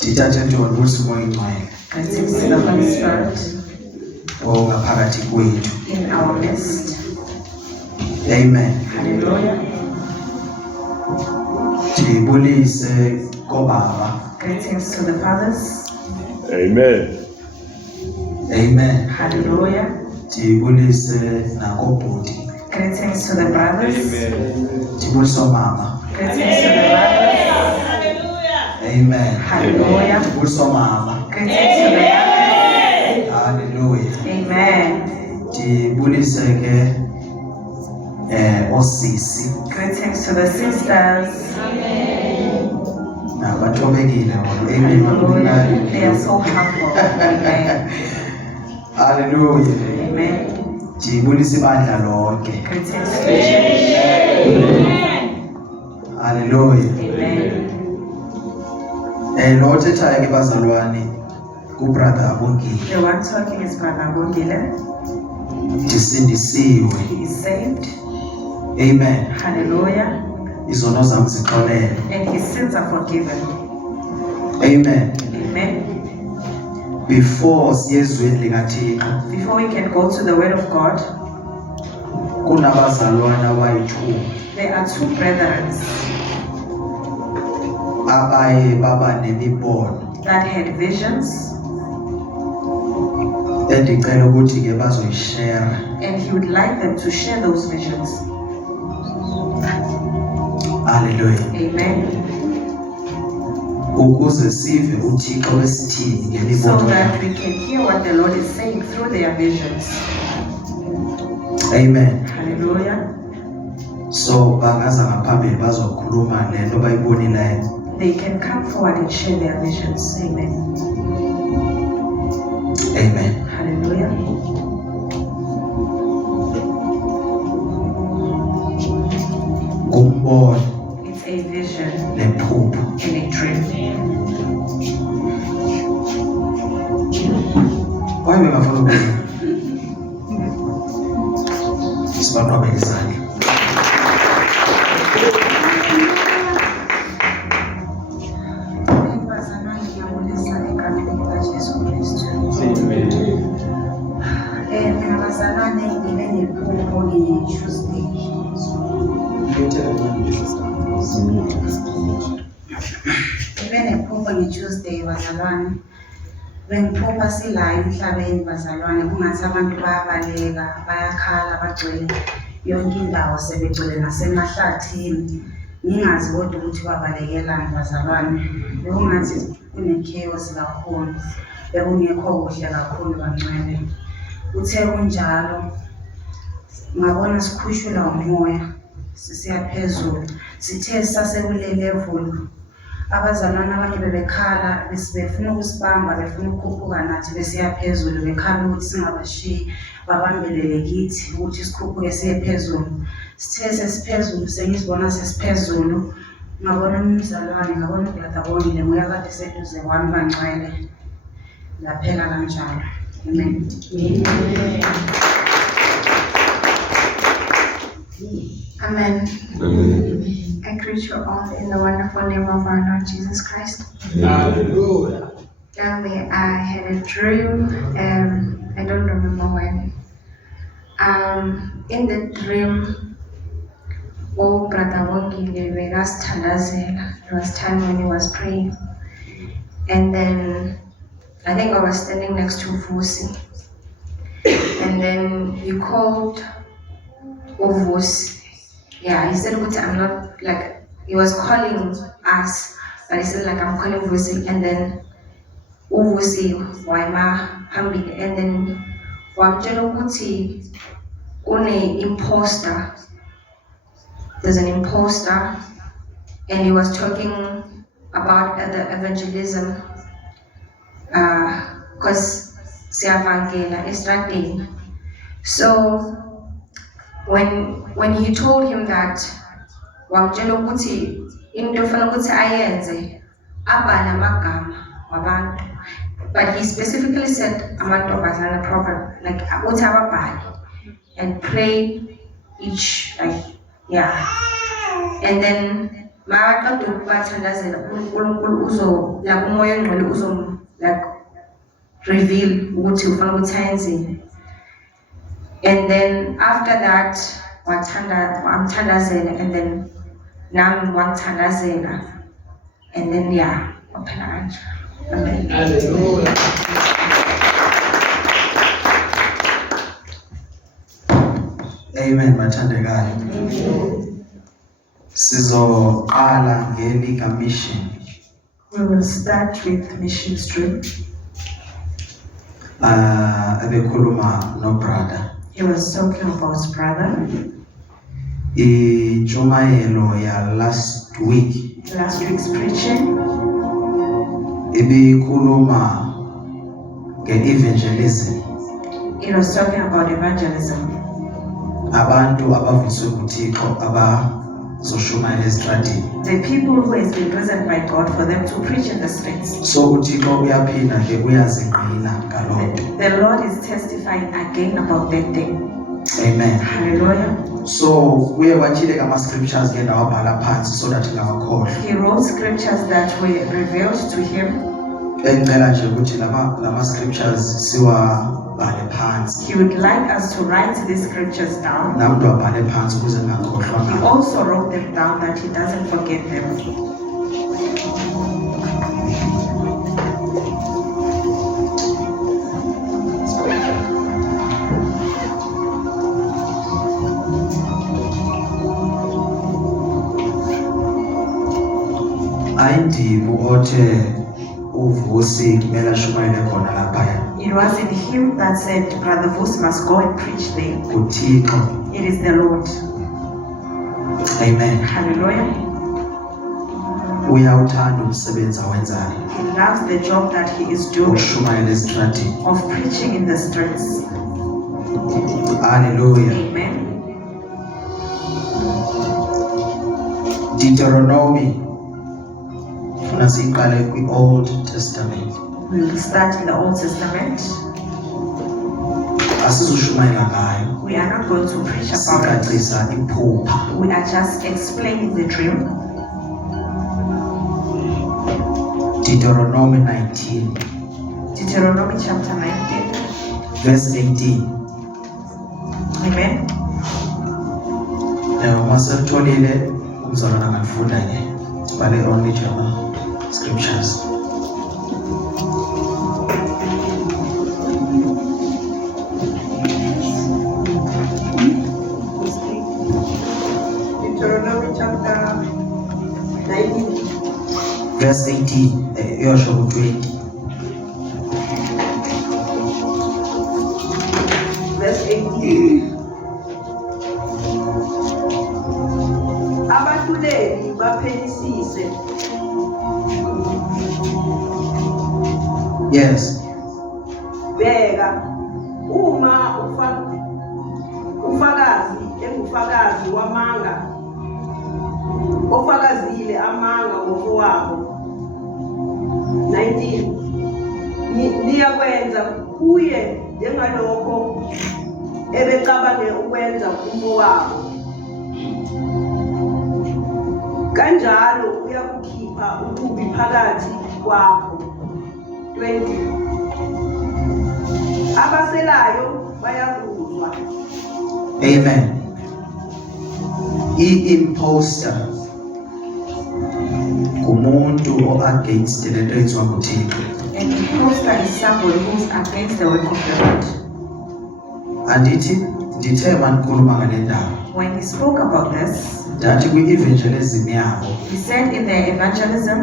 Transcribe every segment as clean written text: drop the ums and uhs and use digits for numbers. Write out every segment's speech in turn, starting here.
Dithathe ntoni ukuthi umoya ingcwele Greetings to the Holy Spirit ongaphakathi kwethu. in our midst. Amen. Hallelujah. Ndibulise kobaba. Greetings to the fathers. Amen. Amen. Hallelujah. Ndibulise nakobhuti. Greetings to the brothers. Ndibulise omama. Greetings to the brothers. Amen. Hallelujah. Ndibulise omama. Greetings to the brothers. Hallelujah. Amen. Ndibulise ke osisi. Greetings to the sisters. Nabathobekile ngoba Hallelujah. They are so humble. Amen. Hallelujah. Amen. Ndibulise ibandla lonke. Greetings to the church. Hallelujah. Amen. Lo othethayo ke bazalwane kubrother Abongile. The one talking is Brother Bongile. Ndisindisiwe. He is saved. Amen. Hallelujah. Izono zam zixolele. And his sins are forgiven. Amen. Amen. Before siyezweni likaThixo Before we can go to the word of God, kunabazalwane abayi-2 there are two brethren abaye baba nemibono that had visions, endicela ukuthi ke bazoyishare. and he would like them to share those visions. Hallelujah. Amen. Ukuze sive uThixo wesithini So ngemibono that yakhe. we can hear what the Lord is saying through their visions. Amen. Hallelujah. So bangaza ngaphambili bazokhuluma lento bayibonileyo. They can come forward and share their visions. Amen. Amen. Hallelujah. Ngumbono It's a vision nephupho. and a dream. Kwaye bengafuna ukuba sibanqabele izandla. Bazalwane ngiyabulisa egameni likaJesu Kristu. Mina bazalwane ngibe nephupho nge-Tuesday. Ngibe nephupho nge-Tuesday bazalwane. Bengiphupha sila emhlabeni bazalwane, kungathi abantu bayabaleka, bayakhala, bagcwele yonke indawo, sebegcwele nasemahlathini. Ngingazi kodwa ukuthi babalekelani bazalwane. Bekungathi kune-chaos kakhulu, bekungekho kuhle kakhulu kancane. Kuthe kunjalo, ngabona sikhushula umoya, sisiya phezulu. Sithe sasekule level, abazalwane abanye bebekhala, befuna ukusibamba, befuna ukukhuphuka nathi besiya phezulu, bekhala ukuthi singabashiyi babambelele kithi ukuthi sikhuphuke siye phezulu. Sithe sesiphezulu, sengizibona sesiphezulu, ngabona umzalwane, ngabona ubrother Bongile, nguye kade seduze kwami kancane. Laphela kanjalo. Amen. Amen. I greet you all in the wonderful name of our Lord Jesus Christ. Hallelujah. I had a dream, I don't remember when. In the dream, Brother Bongile bekasithandazela. It was time when he was praying. And then, I think I was standing next to Vusi. And then he called Vusi. Yeah, he said, I'm not, like, he was calling us, but he said, like, I'm calling Vusi. And then, Vusi, Waima, Hambili. And then, Wamjelo Kuti, Une imposter. There's an imposter. And he was talking about the evangelism. Because Siyavangela is writing. So, when he told him that, wamtshela ukuthi into efana ukuthi ayenze abhala amagama wabantu, but he specifically said amantombazana prophet, like ukuthi ababhale and pray each, like, yeah. And then maqeda ukubathandazela uNkulunkulu uzo like umoya ongcwele uzo like reveal ukuthi ufuna ukuthi ayenzeni. And then after that wamthandazela, and then nami wangithandazela, and then yeah, waphela kanjalo. Amen. Hallelujah. Amen bathandekayo. Sizoqala ngeLiga Mission. We will start with mission stream. Ebekhuluma no brother. He was talking about his brother. Ijumayelo ya last week Last week's preaching, ibikhuluma nge-evangelism. it was talking about evangelism. Abantu abavuswe kuThixo abazoshumayela ezitradini. The people who has been chosen by God for them to preach in the streets. So uThixo uyaphinda ke uyazingqina ngalonto. The Lord is testifying again about that day. Amen. Hallelujah. So uye wachile kama scriptures ke ndawabhala phansi so that ngawakhohlwa. He wrote scriptures that were revealed to him. Engicela nje ukuthi lama scriptures siwabhale phansi. He would like us to write these scriptures down. Namuntu abhale phansi ukuze ngakhohlwa He ngawo. also wrote them down that he doesn't forget them. Ayindimu othe uvusi kumele ashumayele khona laphaya. It wasn't him that said, Brother Vos must go and preach there. uThixo. It is the Lord. Amen. Hallelujah. Uyawuthanda umsebenzi awenzayo He loves the job that he is doing ukushumayela ezitradini. of preaching in the streets. Hallelujah. Amen. Deuteronomy. Funa siqale kwi-Old Testament. We will start in the Old Testament. Asizoshumayela ngayo. We are not going to preach about it. Sicacisa iphupha. We are just explaining the dream. Deuteronomy 19 Deuteronomy chapter 19. verse 18. Amen. Maselitholile umzalwana angafunda ke. Sibale only German scriptures. Deuteronomy chapter 19. Verse 18, iyosho ku-20. Verse 18. Abahluleli baphelisise. Yes. Bheka uma ufakazi engufakazi wamanga ofakazile amanga ngokowabo. 19. Niyakwenza kuye njengalokho ebecabange ukwenza umfowabo. Kanjalo uyakukhipha ububi phakathi kwakho. 20. Abaselayo bayakuzwa. Amen. I-imposter ngumuntu o-against lento eyenziwa nguThixo. An imposter is somebody who's against the work of the Lord. Andithi ndithe manikhuluma ngale ndaba When he spoke about this, ndathi kwi-evangelism yabo he said in their evangelism,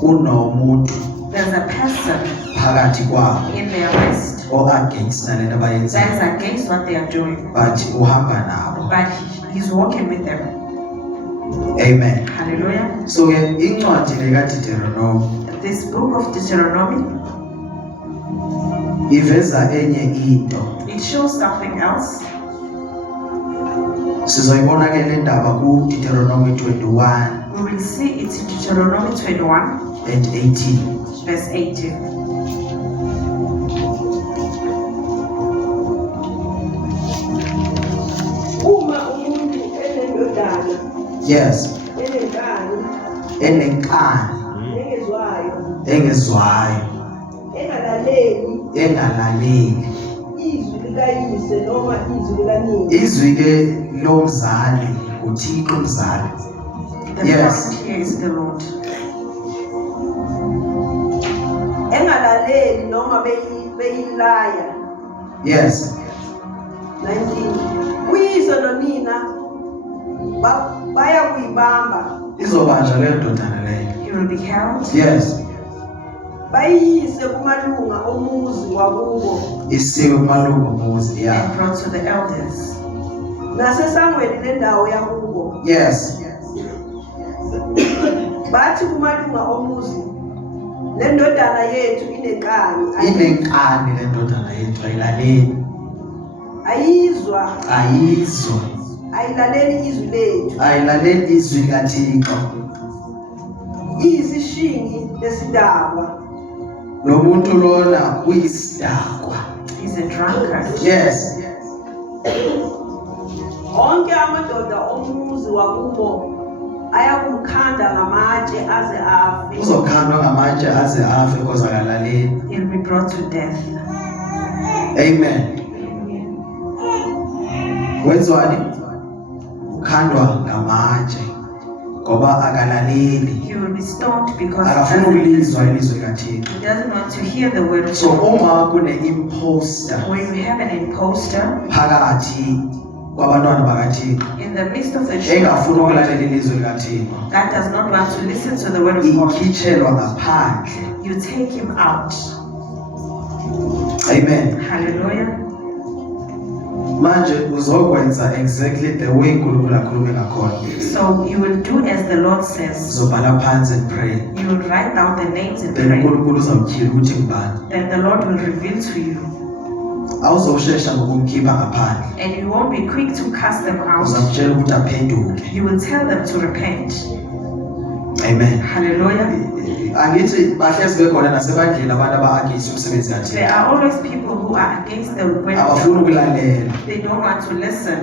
kunomuntu there's a person phakathi kwabo in their midst o-against nalento that abayenzayo is against what they are doing, but uhamba nabo. but he's walking with them. Amen. Hallelujah. So ke incwadi le kaDeuteronomy This book of Deuteronomy, iveza enye into. it shows something else. Sizoyibona ke le ndaba ku-Deuteronomy 21 We will see it in Deuteronomy 21, and 18. verse 18. Uma umuntu enendodana Yes. enenkani, engezwayo, engalaleli izwi ke lomzali, uThixo umzali. The Yes. point here is the Lord. engalaleli noma beyilaya. Yes. 19 uyise nonina baya kuyibamba Izobanjwa leyo ndodana leyo. He will be held. Yes. bayise kumalunga omuzi wakubo Isiwe kumalungu omuzi, yeah. And brought to the elders. nasesangweni lendawo yakubo. Yes. Bathi kumalunga omuzi, le ndodana yethu inenkani, Inenkani le ndodana yethu, ayilaleli. ayizwa, Ayizwa. ayilaleli izwi lethu, Ayilaleli izwi kaThixo. iyisishingi lesidakwa. Lo muntu lona uyisidakwa. He's a drunkard. Yes. Onke amadoda omuzi wakubo ayakumkhanda ngamatshe aze afe. Uzokhandwa ngamatshe aze afe because akalaleli. He'll be brought to death. Amen. Wenzwani? Ukhandwa ngamatshe ngoba akalaleli. He will be stoned because he Akafuna doesn't, ukulizwa ilizwi kaThixo. he doesn't want to hear the word of So God. uma kune-imposter When you have an imposter phakathi kwabantwana bakaThixo in the midst of the engafuna church ukulalela ilizwi likaThixo, that does not want to listen to the word of God, ikhitshelwa ngaphandle. you take him out. Amen. Hallelujah. Manje uzokwenza exactly the way uNkulunkulu akhulume ngakhona. So you will do as the Lord says. Uzobhala phansi and pray. You will write down the names and Then pray. uNkulunkulu uzawutyhila ukuthi ngubani. Then the Lord will reveal to you. Awuzoshesha ngokumkhipha ngaphandle. And you won't be quick to cast them out. Uzamtshela ukuthi aphenduke. You will tell them to repent. Amen. Hallelujah. Angithi bahlezi bekhona nasebandleni abantu aba-against umsebenzi kaThixo. There are always people who are against the word of Abafuna God. ukulalela. They don't want to listen.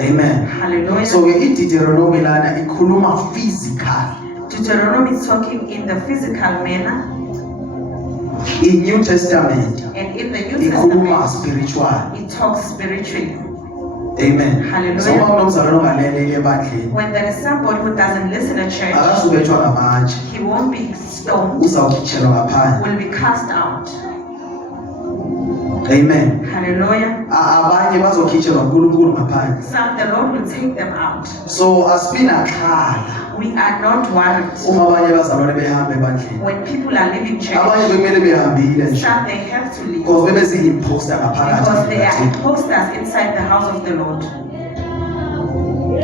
Amen. Hallelujah. So ke iDeuteronomy lana ikhuluma physical. Deuteronomy is talking in the physical manner, In New Testament and in the New ikhuluma Testament, spiritual. it talks spiritually. Amen. Hallelujah. So uma kunomzalwane ongalaleli ebandleni, When there is somebody who doesn't listen at church, akazubethwa ngamatshe, he won't be stoned, uzawukhitshelwa ngaphandle. will be cast out. Amen. Hallelujah. Abanye bazokhitshelwa uNkulunkulu ngaphandle. Some, the Lord will take them out. So asibinaxhala We are not worried. uma abanye bazalwane behamba ebandleni. When people are leaving church, Abanye bekumele behambile nje some they have to leave because bebezii-imposter ngaphakathi. because they are imposters inside the house of the Lord.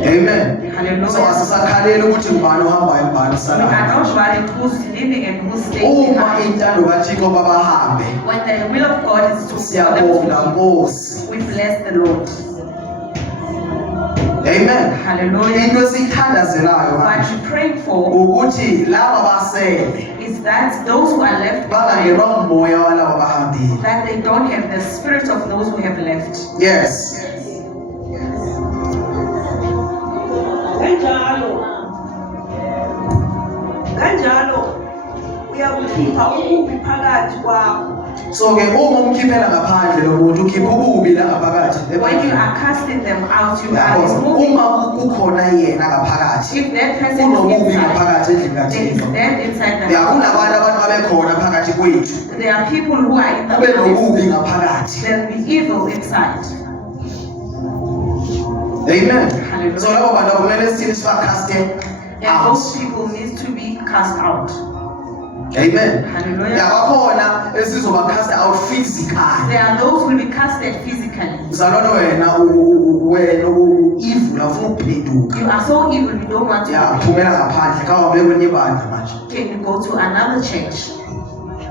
Amen. So Hallelujah. asisakhaleli ukuthi ngubani ohambayo ngubani We are osalayo. not worried who's living and who's staying Uma behind. intando kaThixo babahambe, When the will of God is to for them siyabonga to Nkosi. leave, we bless the Lord. Amen. Hallelujah. Into esiyithandazelayo What manje you pray for ukuthi laba basele is that those who are left behind, bangangenwa umoya walaba bahambile. that they don't have the spirit of those who have left. Yes. Kanjalo uyakukhipha ububi phakathi kwakho. So ke uma umkhiphela ngaphandle lo muntu ukhipha ububi la ngaphakathi. When you are casting them out, you are Yabo, removing. uma kukhona yena ngaphakathi, If that person is unobubi inside, ngaphakathi endlini there is kaThixo. death inside the Ya house. kunabantu abantu abekhona phakathi kwethu. There are people who are in the Kube house. nobubi ngaphakathi. There will be evil inside. Amen. Hallelujah. So labo bantu kumele sithi sibakhaste And out. those people need to be cast out. Amen. Hallelujah. Ya bakhona esizobakhaste out physically. There are those who will be casted physically. Mzalwane wena u-evil afuna ukuphenduka. You are so evil, you don't want to. Ya phumela ngaphandle kawuhambe kwenye ibandla manje. Can you go to another church?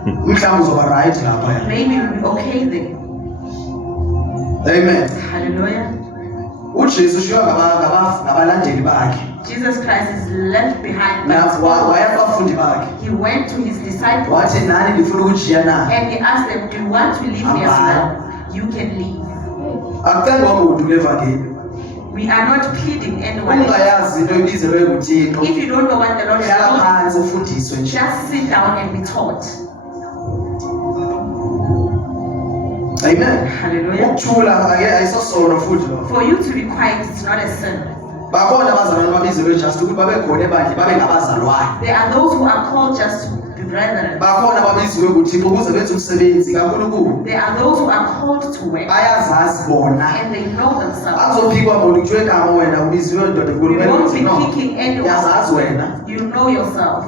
Mhlawumbe uzoba right lapha. Maybe you'll be okay there. Amen. Hallelujah. uJesu ushiywa ngabalandeli bakhe. Jesus Christ is left behind by Na his followers. waya abafundi bakhe. He went to his disciples Wathi nani lifuna ukujiya na? and he asked them, do you want to leave me as well? You can leave. Akucengwa muntu levangeli. We are not pleading anyone. ungayazi into ibizelwe nguThixo If you don't know what the Lord is hlala doing, phansi ufundiswe nje. just sit down and be taught. Amen. Hallelujah. Ukuthula ayisosono futhi lo. For you to be quiet, it's not a sin. Babona abazalwane babizelwe just ukuthi babe khona ebandle babe ngabazalwane. There are those who are called just to be brethren. Bakhona babiziwe nguThixo ukuze benze umsebenzi kaNkulunkulu. There are those who are called to work Bayazazi bona. and they know themselves. Akuzophikwa muntu kuthiwe igama wena ubiziwe ndoda You won't be enkulunkulu. picking anyone. Yazazi wena. You know yourself.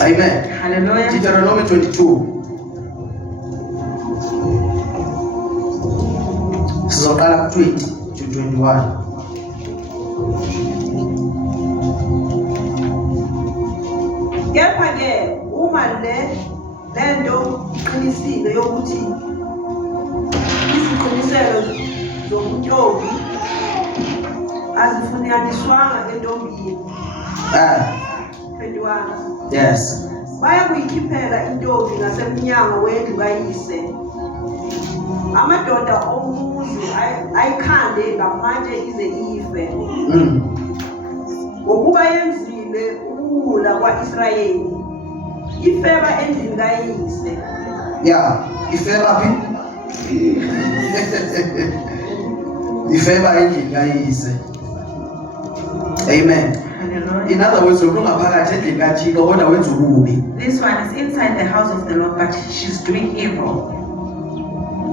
Amen. Hallelujah. Deuteronomy 22. Sizoqala ku-20 to 21. Kepha-ke uma lento iqinisile yokuthi iziqiniselo zobuntombi azifunyaniswanga entombini. 21. Yes. Bayakuyikhiphela intombi ngasemnyango wendlu kayise. Amadoda omuzi ayikhande ngamatshe ize ife. Ngokuba yenzile ubuwula kwa-Israyeli, ifeba endlini kayise. Yeah. Ifeba phi? Ifeba endlini kayise. Amen. Hallelujah. In other words, ungaphakathi endlini kaThixo kodwa wenza ububi. This one is inside the house of the Lord, but she's doing evil.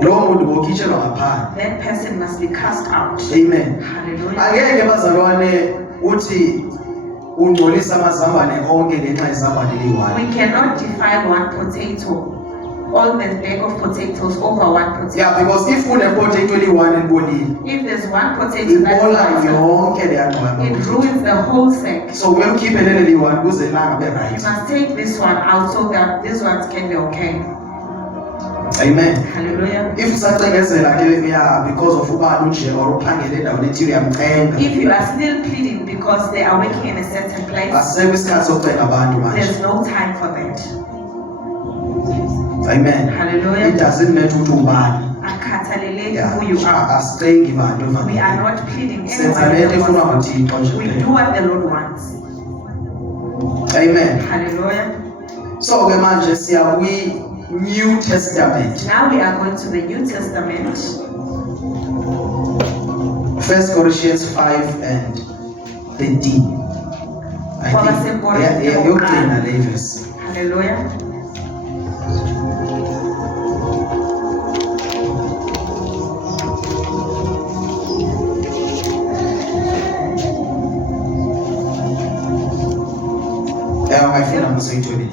Lowo muntu bokhitshelwa ngaphandle. That person must be cast out. Amen. Hallelujah. Angeke bazalwane uthi ungcolisa amazambane onke ngenxa yezambane eliyi-1. We cannot defile one potato, all the bag of potatoes over one potato. Yeah, because if une-potato eliyi-1 elibolile, If there's one potato that's ibola rotten, yonke leyangqwaba. it ruins the whole sack. So kumele ukhiphe leli liyi-1 ukuze ilanga abe You right. must take this one out so that these ones can be okay. Amen. Hallelujah. If usacengezela ke yeah, because of ubani unje or uphangele endaweni ethile uyamcenga. If you are still pleading because they are working in a certain place, Asisekho isikhathi sokucenga abantu manje. there's no time for that. Amen. It Hallelujah. doesn't matter ukuthi ubani. Akhathaleleki Yeah, who you are. asicengi bantu We are evangelini. not pleading Senza anyone. lento efunwa else. nguThixo nje We kuphela. do what the Lord wants. Amen. Hallelujah. So ke manje siya kwi-New Testament. Now we are going to the New Testament. 1 Corinthians 5 and 13. I think yokugcina le verse. Hallelujah. Ungayifuna ngisayithobile.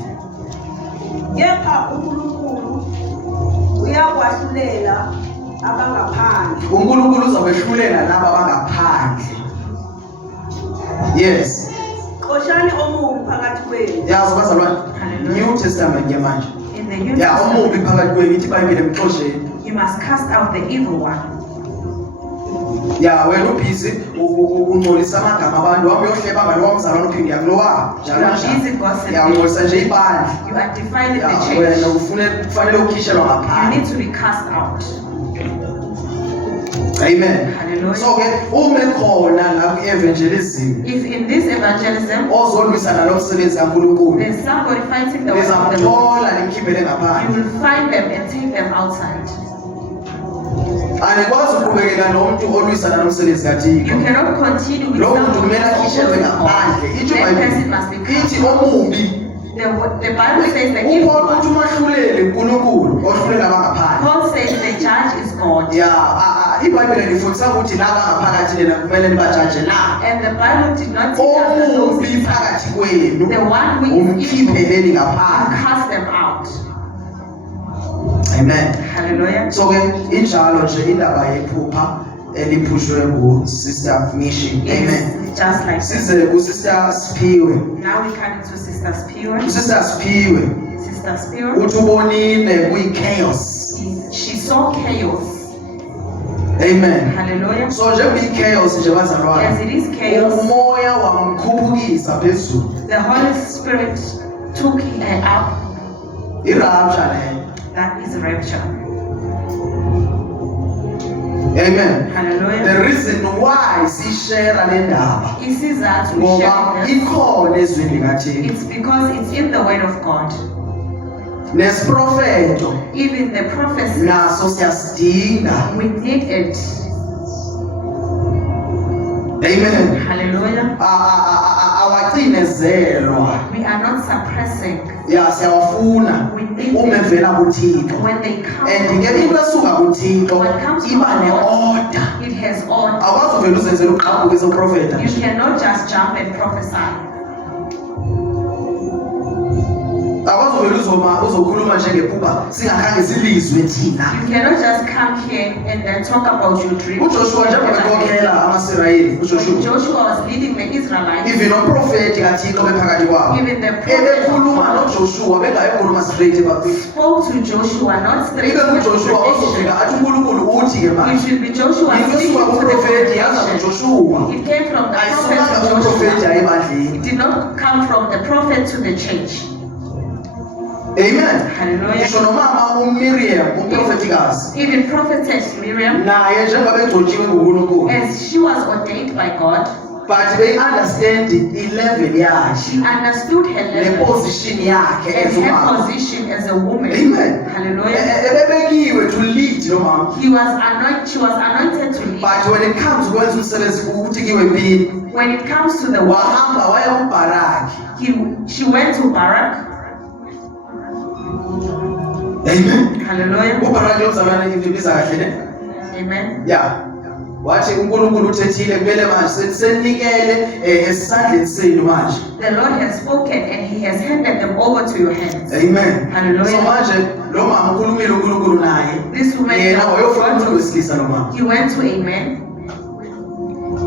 Kepha uNkulunkulu uyakwahlulela abangaphandle. uNkulunkulu uzobehlulela laba abangaphandle. Yes. Xoshani omubi phakathi kwenu. Yazi bazalwane. New Testament ke manje. In the New Yeah, Testament, omubi phakathi kwenu ithi iBhayibheli emxosheni. you must cast out the evil one. Yeah, wena ubhizi ungcolisa amagama abantu wami uyohleba ngalowa mzalwane uphinde yakulowa. You are busy gossiping. Yeah, ungcolisa nje ibandla. You are defiling the Yeah, wena church. kufanele ukhishelwa You ngaphandle. need to be cast out. Amen. Hallelujah. So ke uma ekhona la ku-evangelism If in this evangelism ozolwisana nomsebenzi kaNkulunkulu, there's somebody fighting the work of the Lord, lizamthola limkhiphele you ngaphandle. will find them and take them outside. Anikwazi ukuqhubekela nomuntu olwisana nomsebenzi You kaThixo. cannot continue with Lo muntu somebody kumele akhishelwe ngaphandle. Itsho that person iBhayibheli must be ithi cast out. omubi The Bible says the evil ubona ukuthi one. umahlulele uNkulunkulu ohlulela abangaphandle. Paul says the judge is God. Yeah, iBhayibheli lifundisa ukuthi laba abangaphakathi lena kumele nibajaje la. And the Bible did not teach us that those Omubi phakathi kwenu the one who is evil, umkhiphele you ngaphandle. cast them out. Amen. Hallelujah. So ke injalo nje indaba yephupha eliphushwe nguSister Mishi. Amen. It's just like that. Size kuSister Siphiwe. Now we come to Sister Spear. uSister Siphiwe Sister Spear, uthi ubonile kwi-chaos. she saw chaos. Amen. Hallelujah. So njengoba i-chaos nje As bazalwane, it is chaos, umoya wamkhuphukisa phezulu. the Holy Spirit took her up. I-rapture leyo. That is rapture. Amen. Hallelujah. The reason why sishare le ndaba Isizathu ngoba sharing this, ikhona ezwini likaThixo it's because it's in the word of God. nesiprofeto Even the prophecy, naso siyasidinga. we need it. Amen. Hallelujah. Awacinezelwa We are not suppressing ya siyawafuna We need uma them. evela kuThixo when they come. and ke into esuka kuThixo What comes from iba the Lord, ne-order. it has order. Awukwazi uvela uzenzela ugqabhuke soprofeta You cannot just jump and prophesy. awukwazi uvela uzokhuluma njengephupha singakhange silizwe thina. You cannot just come here and then talk about your dream. uJoshua njengoba ekhokhela amasirayeli When Joshua was leading the Israelites, even nomprofeti kaThixo bephakathi kwabo even the prophet ebekhuluma noJoshua bengayikhuluma straight ebantwini. spoke to Joshua, not straight ibe to the kuJoshua congregation. ozofika athi uNkulunkulu uthi ke It manje should be Joshua into speaking esuka to the kuprofeti yaza congregation. kuJoshua It came from the ayisukanga prophet to kumprofeti Joshua. ayebandleni. It did not come from the prophet to the church. Amen. Hallelujah. Ngisho nomama uMiriam umprofetikazi Even prophetess Miriam, naye njengoba egcotshiwe nguNkulunkulu as she was ordained by God, but they understand i-level yakhe she understood her level ne-position yakhe and as her umama. position as a woman. Amen. Hallelujah. Ebebekiwe to lead lo mama. She was anointed to lead. But when it comes ukwenza umsebenzi utikiwe empini When it comes to the work, wahamba waya kuBaraki. she went to Barak. Amen. Hallelujah. uBaraki lomzalwane imbiza kahle ne? Amen. Yeah. Wathi uNkulunkulu uthethile kumele manje senikele esandleni senu manje. The Lord has spoken and He has handed them over to your hands. Amen. Hallelujah. So manje lo mama ukhulumile uNkulunkulu naye. This woman, Yena wayofuna umuntu God, wesilisa lo mama. he went to a man,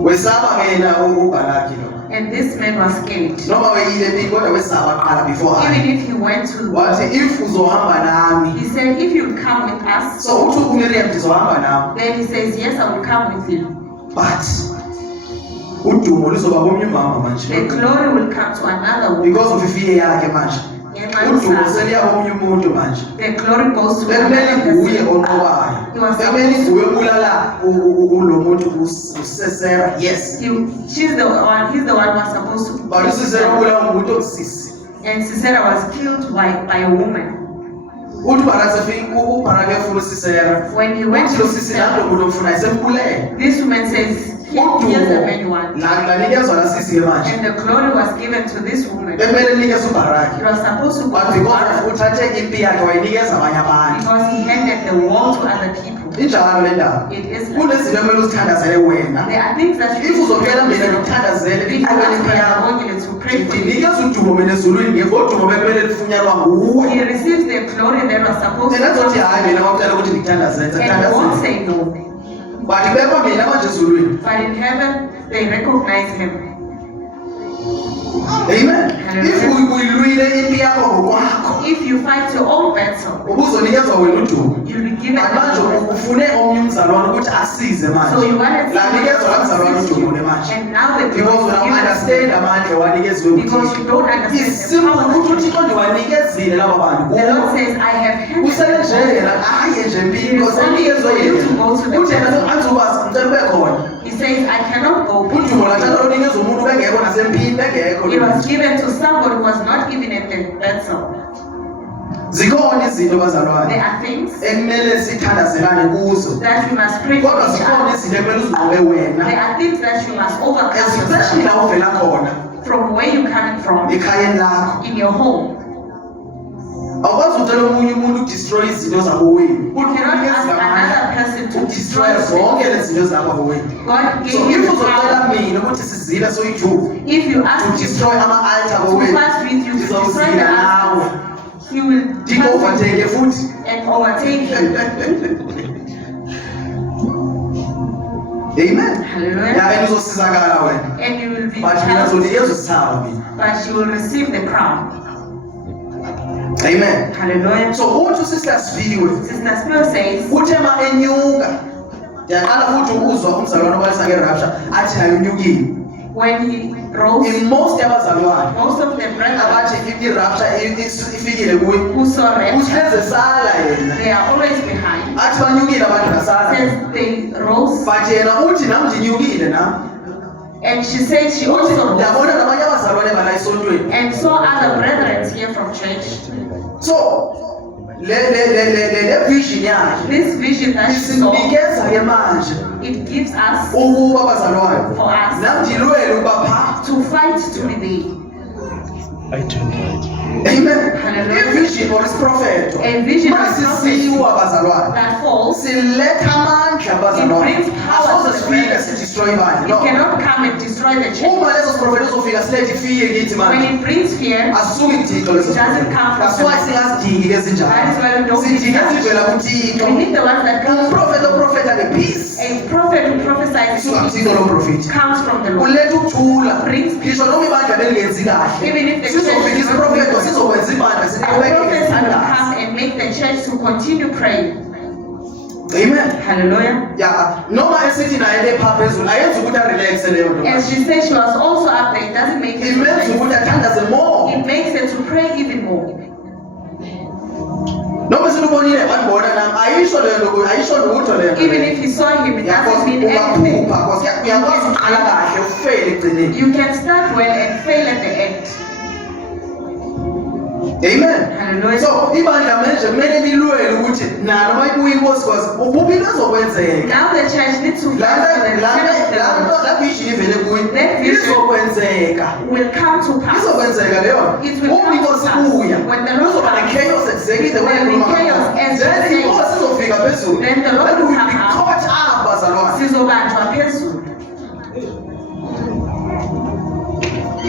Wesaba yena uBaraki lo. and this man was scared. Noma weyile empini kodwa wesaba qala before Even aye. if he went to, Wathi if uzohamba nami. he said, if you come with us, So uthi uMiriam ndizohamba nawe. then he says, yes, I will come with you. But udumo luzoba komnye umama manje. The glory will come to another woman. Because of ifiye yakhe manje. Udumo seliya komnye umuntu manje. The glory goes to Bekumele another nguye person. onqobayo. He was Bekumele supposed nguye obulala lo muntu uSisera. Yes. He's the one who was supposed to. But uSisera ubulawa ngumuntu osisi. And Sisera was killed by a woman. Uthi uBaraki efuna uSisera. When he went Uthi to lo sisi nalo muntu omfuna esembulele. this woman says, here's the man you want. Lanikezwa la sisi ke manje. And the glory was given to this woman. Bekumele nikeze uBaraki. He was supposed to go But to because Barak of uthathe impi yakhe wayinikeza abanye abantu. because he handed the wall to other people. Injalo le ndaba. It is like, Kunezinto ekumele uzithandazele wena. there are things that If uzongena mina ngikuthandazele if you ask iqhubele me, yakho. I'm going to pray for you. Ndinikeza udumo mina ezulwini ngekodumo bekumele lifunyanwa nguwe. He receives the glory that was supposed to Engazothi come. hayi mina wacela ukuthi ngikuthandazele And he won't ngithandazele. say no. But bepha mina manje ezulwini. But in heaven, they recognize him. Amen. Hallelujah. If uyilwile impi yakho ngokwakho If you fight your own battle, ubuzonikezwa wena udumo. you'll be given But manje the glory. ufune omnye umzalwane ukuthi asize So manje. you wanted Lanikezwa la mzalwane udumo le manje. and now the Because glory now is understand given amandla wanikezwe because you don't understand the isimple power. ukuthi uThixo ndiwanikezile laba bantu. The Lord says, I have handed Usele them nje over. yena aye nje empini because anikezwe yena. Uthi yena anzukwazi ngicela ube khona. He says, I cannot go. Udumo lathatha lonikezwe umuntu bengekho nasempini bengekho. It was given to somebody who was not even in the battle. Zikhona izinto bazalwane There are things ekumele sithandazelane kuzo. that we must pray for Kodwa each zikhona other. izinto ekumele uzinqobe There wena. are things that you must overcome Especially yourself la uvela khona from where you're coming from ekhayeni lakho. in your home. Awukwazi ucela omunye umuntu udestroy izinto zabo wenu. You cannot ask another person to Udestroy destroy zonke things. lezi zinto zakho wenu. God So gave you if the uzocela power. mina ukuthi sizile soyi-2 If you ask to him destroy ama-altar to wenu, fast with you to destroy the ngizowuzila nawe. altars, he will Ndiko-overtake futhi. and overtake you. Amen. Hallelujah. Ya and uzosizakala wena. And you will be But mina helped, zonikezwa isithaba mina. but you will receive the crown. Amen. Hallelujah. So uthi uSister Sifiwe Sister Spill says, uthe ma enyuka yaqala futhi ukuzwa umzalwane obalisa nge-rapture athi hayi unyukile. when rose, in most yabazalwane most of the brethren abathi i-rapture ifikile kuye who saw rapture, uhleze sala yena they are always behind. athi banyukile abantu nasala Says they rose, but yena uthi nam ndinyukile nam and she says she uthi also rose, ndiyabona nabanye abazalwane bala esontweni and saw other brethren here from church. so le vision yakhe This vision that she saw, isinikeza ke manje it gives us ukuba bazalwane for us nam ndilwele ukuba phaa to fight to be there. amen Hallelujah. ivision or isiprofeto A vision of masisiwa bazalwane that falls, siletha amandla bazalwane It brings power to asoze the sifike presence. sidestroy bani it no cannot come and destroy the church. uma lezo siprofeto zofika silethe ifike kithi When manje it brings fear, asisuki kuthixo lezo It doesn't come from asiwaye the- singazidingi ke that is why we don't need sidinga that. zivela kuthixo We need the ones that come. umprofeto oprofeta ngepeace A prophet who prophesies isuka to kuthixo lo profeti comes from the Lord. uletha ukuthula Brings ngisho noma ibandla belingenzi kahle Even if the sizofika church is not isiprofeto doing sizokwenza ibandla The siqhubeke prophets will ngesithandazo come and make the church to continue praying. amen Hallelujah. ya noma esithi naye le phaa phezulu ayenzi ukuthi arelaxe leyo nto As she said, she was also up there. It doesn't make it. imenza ukuthi athandaze more It makes her to pray even more. noma sinubonile wandibona nam ayisho le nto ayisho lutho le nto Even if you saw him, it doesn't mean anything. ungaphupha because uyakwazi uqala kahle ufeyile ekugcineni You can start well and fail at the end. amen Hallelujah. so ibandla manje kumele lilwele ukuthi nalo mayibuya inkosi kwazi ubuphi lezokwenzeka Now the church needs to fight for the return of the Lord. la vision ivele kuyo That vision izokwenzeka will come to pass. izokwenzeka leyo It will uma come to inkosi pass. ibuya When the Lord kuzoba comes, ne-chaos exactly the way there will be ukhuluma chaos ngayo. as Then you say. inkosi izofika phezulu Then the Lord then we will will come be up. caught up bazalwane Sizobanjwa phezulu.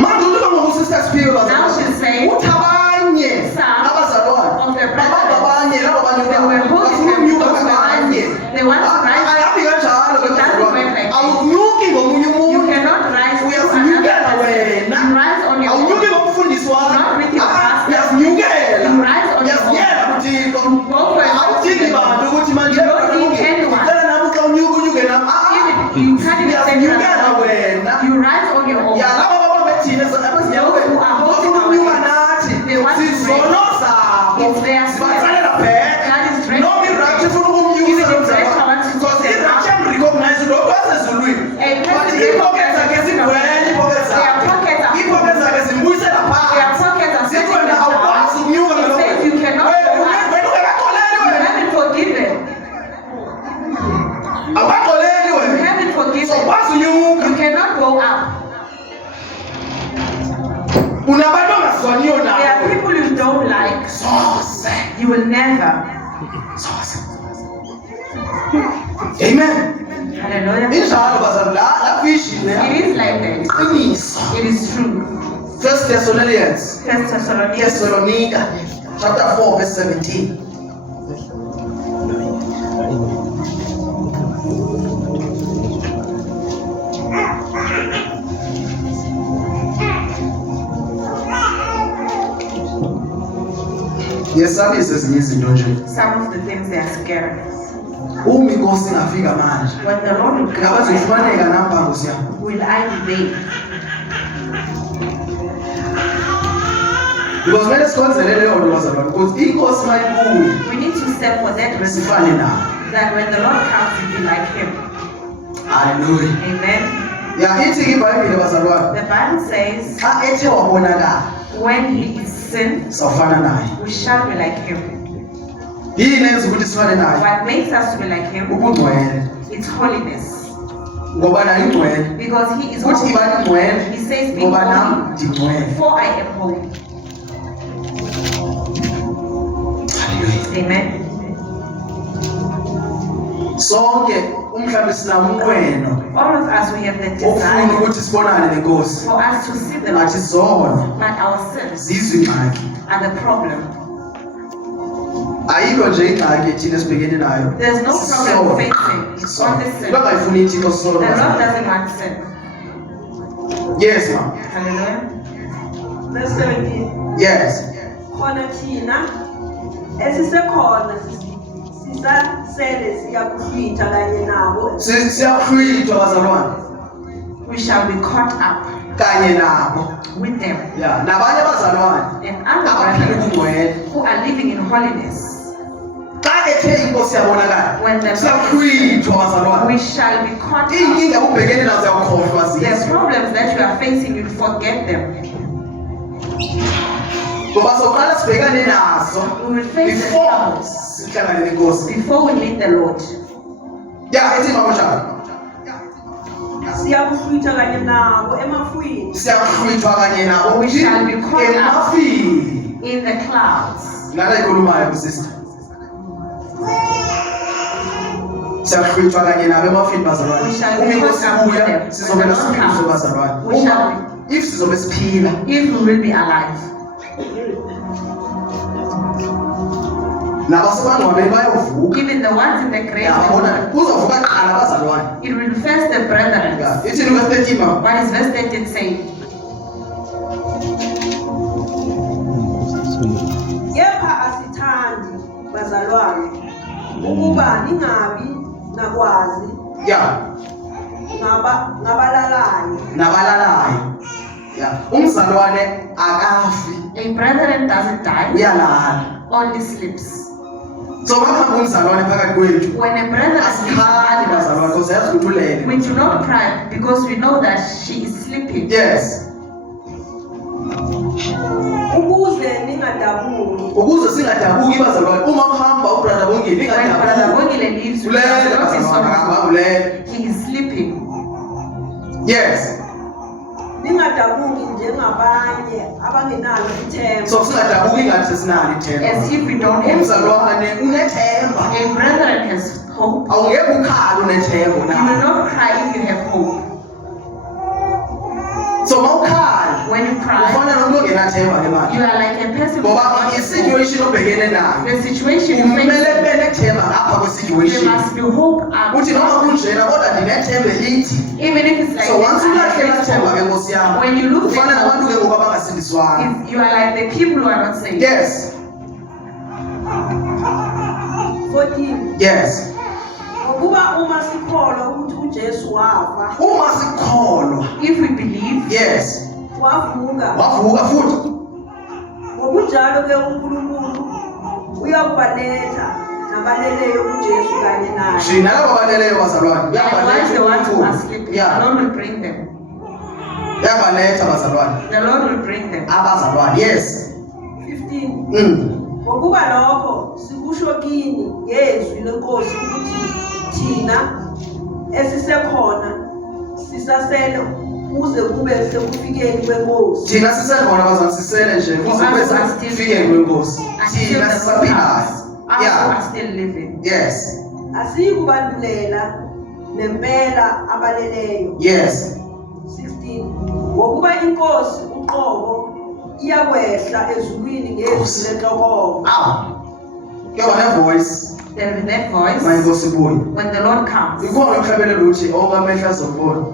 manje uliba ngokusista siphiwe Now she's saying, uthi abanye Some abazalwane of the brethren, abanye labo they were holding bafuna them ukunyuka close by ngabanye them. They want to rise. ayihambi kanjalo ke It doesn't bazalwane work like that. awunyuki ngomunye You umuntu cannot rise to uyazinyukela another person. wena You rise on your awunyuki own. ngomfundisi Not wakho with your pastor. uyazinyukela You rise on your own. uyaziyela kuthixo Go for it. awudingi bantu ukuthi manje You don't need anyone. cela nami xa unyuke nami Even you can't even say uyazinyukela that. wena You rise on your own. ya laba babambe thina abazinyaweni Those who are holding bafuna our ukunyuka hands, nathi they want to zizono zabo It's their zibatsalela God is back ready. noma irapture ifuna Even ukumnyusa if rapture wants to because take them irapture recognize lokhu wasezulwini A but person iipocket zakhe zigcwele iipocket Their pockets are iipocket zakhe zimbuyisela Their pockets are zithi setting wena them awukwazi down. ukunyuka He says you cannot go up. wena ungekaxoleli You wena haven't forgiven. awukaxoleli You wena haven't forgiven. sokwazi unyuka You cannot go up. unabantu ongazwaniyo There are nabo people you don't like. sose You will never. sose amen Hallelujah. injalo bazali la vision It le is like that. qiniso It is true. 1 Thessalonians First Thessalonians Thessalonica chapter 4 verse 17 yesabise ezinye izinto nje some of the things they are scared. uma inkosi ingafika manje When the Lord will ngabe come, zifumaneka nampango siyami will I be there? because kumele sikhonzele leyo nto bazalwane because inkosi mayibuye We need to step for that reason. sifane nayo That when the Lord comes, we be like Him. haleluya Amen. ya ithi ke ibhayibhile bazalwane The Bible says, xa ethe wabonakala when He is sin, sawufana naye we shall be like Him. yini enza ukuthi sifane naye What makes us to be like Him? ubungcwele It's holiness. ngoba naye ingcwele Because He is uthi holy. ibani ingcwele He says, be ngoba nami holy, ndingcwele for I am holy. Amen. sonke umhlawumbe sinawo umnqweno All of us, we have the ofuna desire ukuthi sibonane nenkosi for us to see the ngathi Lord. zona But our sins zizwe ingxaki are the problem. ayikho nje ingxaki ethile esibhekene nayo There's no problem facing. It's only sin. bangayifuni ithixo The solo Lord doesn't want sin. yes ma Hallelujah. Verse 17. yes Khona thina esisekhona sisasele siyakuhlwitha kanye nabo siyakhwithwa bazalwane We shall be caught up. kanye nabo with them ya nabanye abazalwane and other abaphila brothers ubungcwele who are living in holiness. xa ethe inkosi yabonakala When the siyakhwithwa bazalwane we shall be caught up. iinkinga ubhekene nazo uyakhohlwa The zizo problems that you are facing, you forget them. ngoba soqala sibhekane nazo We will face the before troubles sihlangane nenkosi before we meet the Lord. ya ethi makunjalo siyakuhlwitha kanye nabo emafwini siyakhwithwa kanye nabo We shall be caught up. emafini In the clouds. ngala ikhulumayo kusista siyakhwithwa kanye nabo emafini bazalwane We shall be uma inkosi caught up with ibuya them. sizobe When the Lord nesifiso comes, bazalwane we shall uma if sizobe siphila If we will be alive. nabasebangcwabeni bayovuka Even the ones in the grave, yabona kuzovuka qala bazalwane it will first the brethren. ya ithi luka 13 ma What is verse 13 saying? kepha asithandi bazalwane ukuba ningabi nakwazi ya ngabalalayo nabalalayo ya umzalwane akafi A brethren doesn't die, uyalala only sleeps. so makuhamba umzalwane phakathi kwethu When a brother asikhali bazalwane sleeps, because yazi ukuthi ulele we do not cry because we know that she is sleeping. yes ukuze ningadabuki ukuze singadabuki bazalwane uma kuhamba ubrother bongile When brother ingadabuki Bongile leaves, we ulele must not be bazalwane sorrowful. akamba ulele He is sleeping. yes ningadabuki njengabanye abangenalo ithemba so singadabuki ngathi sinalo As ithemba if we don't have hope. umzalwane unethemba A brethren has hope. awungeke ukhali unethemba You will na not cry if you have hope. so mawukhali When you cry, ufana nomuntu ongenathemba ngemali you are like a person who ngoba has hope. i-situation obhekene nayo The situation you kumele face, kube nethemba ngapha there kwe-situation must be hope up. uthi noma kunjena kodwa ndinethemba elithi Even if it's like so once this, I ulahleka have themba ke hope. nkosi yami When you look ufana at nabantu ke ngoku abangasindiswanga you are like the people who are not saved. yes 14 yes ngokuba uma sikholwa ukuthi uJesu wafa uma sikholwa If we believe, yes wavuka wavuka futhi ngokunjalo ke uNkulunkulu uyakubaletha nabaleleyo uJesu kanye naye thina labo baleleyo bazalwane likewise the ones who are sleeping, the ya Lord will bring them. yabaletha bazalwane The Lord will bring them. abazalwane yes 15 ngokuba lokho sikusho kini ngezwi lenkosi ukuthi thina esisekhona sisasele kuze kube sekufikeni kwenkosi thina sisekhona bazalwane sisele nje kuze kube sekufikeni kwenkosi Until thina the sisaphilayo comes, others ya are still living. yes asiyikubandulela nempela abaleleyo yes 16 ngokuba inkosi uqobo iyakwehla ezulwini ngezwi lenhlokoko kuyoba ne-voice There is that voice uma inkosi ibuya when the Lord comes. ikhona umhlabelelo uthi okamehla azobona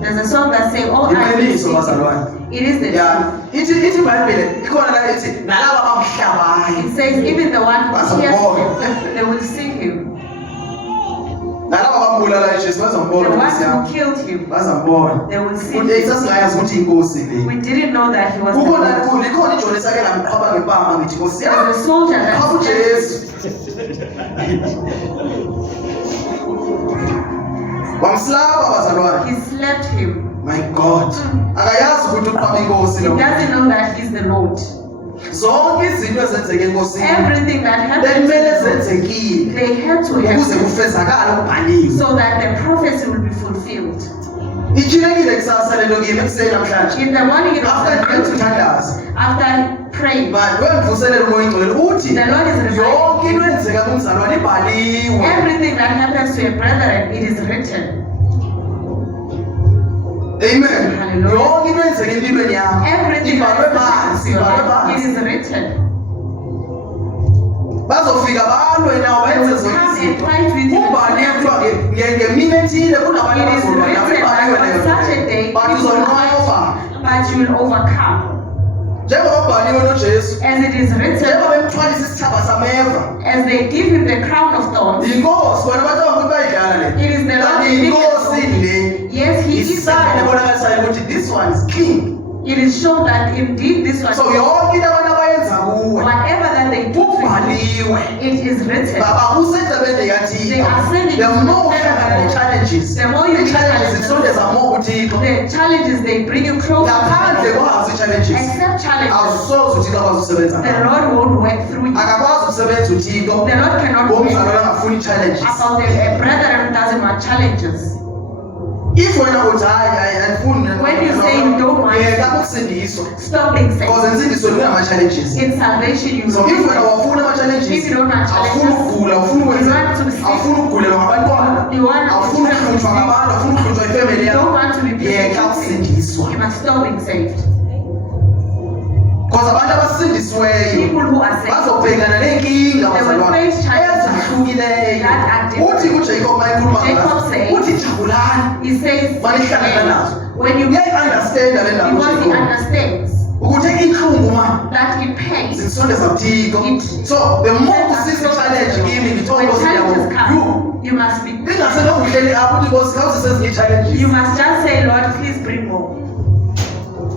There's a song that says, "All I iqiniso bazalwane It is the ya truth." ithi ibhayibhile ikhona la ithi nalaba abamhlabayo It says, even the one who bazambona hears, they will see him. nalaba abambulala ujesu The bazambona ones nkosi who yami killed him, bazambona they will see ukuthi him. sasingayazi ukuthi inkosi le We didn't know that he was the kukhona Lord. likhona ijoni esake lamqhwaba ngempama ngithi nkosi yami There's a soldier qhwaba that ujesu wamslaba bazalwane he slapped him. my god akayazi ukuthi uqhwaba inkosi He lo doesn't know that he's the Lord. zonke izinto ezenzeke enkosini Everything that happened, bekumele zenzekile they had to ukuze happen kufezakale okubhaliwe so that the prophecy will be fulfilled. ikhilekile kusasa lento kimi ekuseni namhlanje In the morning, it after was ngicela ukuthandaza after praying, manje wemvuselela umoya ingcwele uthi the Lord is reminding yonke into enzeka kumzalwane ibhaliwe everything that happens to a brethren, it is written. amen Hallelujah. yonke into enzeka empilweni yakho Everything ibhalwe that happens phansi to your ibhalwe life, it phansi is written. bazofika balwe nawo They benze will zonke come and izinto fight with you. kubhaliwe kuthiwa ngemini ethile kunabantu It is abazolwa nawe written ibhaliwe that on such a leyo day, but you will uzonqoba fight, but you will overcome. njengoba kubhaliwe nojesu As it is written, njengoba bemthwalisa isithaba sameva as they give him the crown of thorns, yinkosi bona bathiwa ukuthi bayidlala le it is the Lord kanti giving yinkosi them. le Yes, he is isign ebonakalisayo ukuthi this one is king. It is shown that indeed this one, So yonke into abantu abayenza kuwe whatever that they do to you, kubhaliwe. it is written. Baba usedabeni They yathixo. are sending The more you uhlangana ne-challenges, the more you i-challenges meet zisondeza more kuthixo. The challenges they bring you closer to Ngaphandle God. kwazo i-challenges Except challenges, awusoze uthixo akwazi ukusebenza the ngawo. Lord won't work through you. Akakwazi ukusebenza uthixo The Lord cannot ngomzalwane work angafuni i-challenges. about a brother who doesn't want challenges. If wena uthi hayi andifuni When you say you don't want- yeka ukusindiswa Stop being because saved. insindisweni kunama-challenges. In salvation, you So if wena wafuna ama-challenges, If you don't want awufuni challenges, ukugula, awufuni ukwenza, you want to be sick, awufuni ukugulelwa ngabantwana, you want awufuni to be ukuhlutshwa sick, ngabantu, awufuni ukuhlutshwa ifamily you don't yakho, want to be yeka persecuted, ukusindiswa. you must stop being saved. Because abantu abasindisiweyo People who are saved, bazobhekana nenkinga They will bazalwane face challenges ezahlukileyo. that are different. Uthi kuJacob uma ekhuluma Jacob ngazo, said- uthi jabulani. he says, Manihlangana nazo. when you Uyayi-understanda le ndaba because he uJacob. understands Ukuthi inhlungu ma that it pays. zisondeza kuthixo. It- So the more usisi challenge kimi ngithola When ukuthi challenges yabo come, you must be. ingase lokuhleli apho ukuthi Nkosi khawuze sezinye challenges. You must just say, Lord, please bring more.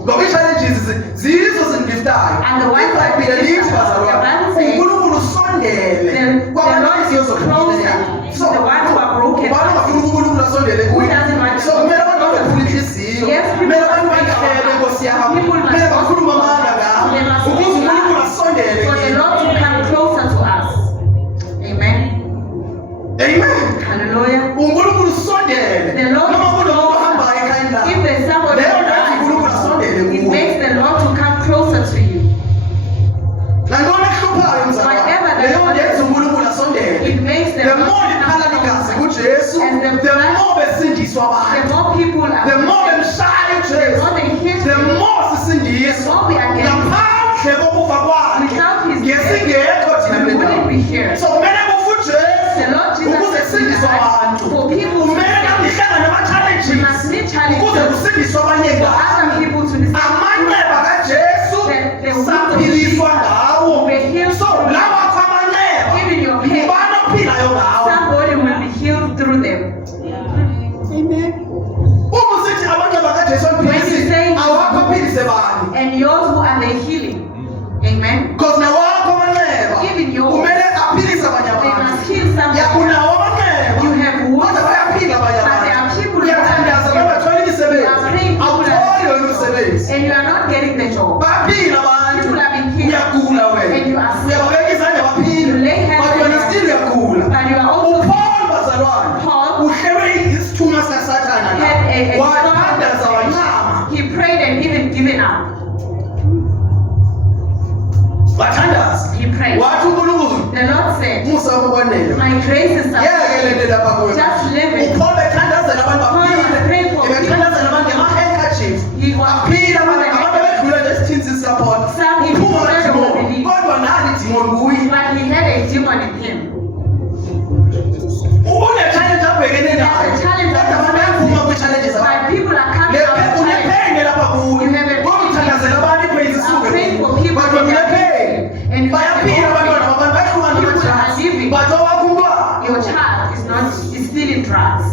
Ngoba i-challenges zizo zingiftayo. And the one that iBhayibhile lithi the bazalwane, Bible says, uNkulunkulu usondele the kwabantu Lord is abaziyozokhileyo. closer to the ones who are broken. Ubani ongafuni uNkulunkulu asondele Who kuye? doesn't want So kumele abantu bavule inhliziyo. Yes, people Kumele abantu must bayihlele speak Nkosi yami. out. People must Kumele bakhulume speak amanga out. ngawo. They must Ukuze speak uNkulunkulu out. asondele For the kimi. Lord to come closer to us. Amen. Amen. Hallelujah. uNkulunkulu usondele. The Lord Noma is kunomuntu closer. ohambayo ekhaya lakho. If there's somebody Leyo who nto ethi uNkulunkulu dies, asondele it kuwe. makes the Lord to come closer to you. Nantoni ekuhluphayo mzalwane? Whatever that Leyo nto ethi uNkulunkulu asondele. It makes the The Lord more liphala ligazi kuJesu, And the the blood- more besindiswa The abantu. more people are, The more bemshaya the uJesu, more they hear the him, more the sisindiswa. more we are getting. Ngaphandle kokufa kwakhe, Without his ngesingekho thina we wouldn't bendawo. be here. So kumele kufe The Lord uJesu Jesus ukuze said kusindiswe that abantu. for people to Kumele be nangihlangane we nama-challenges must meet ukuze challenges kusindiswe abanye for ngawo. other people to be Amanxeba kaJesu The saphiliswa ngawo. We heal So lawa kwamanxeba Even your pain, ngubani ophilayo ngawo? somebody will be healed through them. Uma usithi amanxeba kaJesu When you amphilisi, say- awakho aphilise bani? And yours who are the healing. Amen. Because nawakho amanxeba Even yours. kumele aphilise abanye They abantu. must heal somebody. Yakunawo amanxeba You have wounds. kodwa bayaphila abanye But there abantu. are people who Uyathandaza are bangatholi You are imisebenzi, praying people awutholi wena umsebenzi. and you are not getting the job. Baphila abantu, People have been healed. uyagula wena. And you are sick. Uyababeka izandla You baphile, lay hands but on wena them. still uyagula. But you are also uPaul bazalwane Paul uhlelwe isithunywa sikaSathane had a wathandaza wancama. He prayed and even given up. Wathandaza He prayed. wathi uNkulunkulu The Lord said, umusa wami ukwanele. my grace is Yeke sufficient. lento lapha kuwe. Just live it. uPaul bethandazela abantu Paul was baphile. praying for Ebethandazela abantu ngama-handkerchief. He was Baphile abantu bedlula nesithunzi sikaPaul. Some he Uphuma decided idimoni. to believe. Kodwa nali idimoni kuye. But he had a demon in him. Une-challenge abhekene nayo. There's a challenge Kodwa abantu bayaphuma kwi-challenges But abantu. people are coming out of challenge. Unephenge lapha kuwe. You have a Ngoba uthandazela abantu iphase I'm isuke praying kuwe. for people But that wena are unephenge. and Bayaphila abantwana babantu bayahlukana People are nama-drugs. living. But owakho umntwana your child is still in drugs.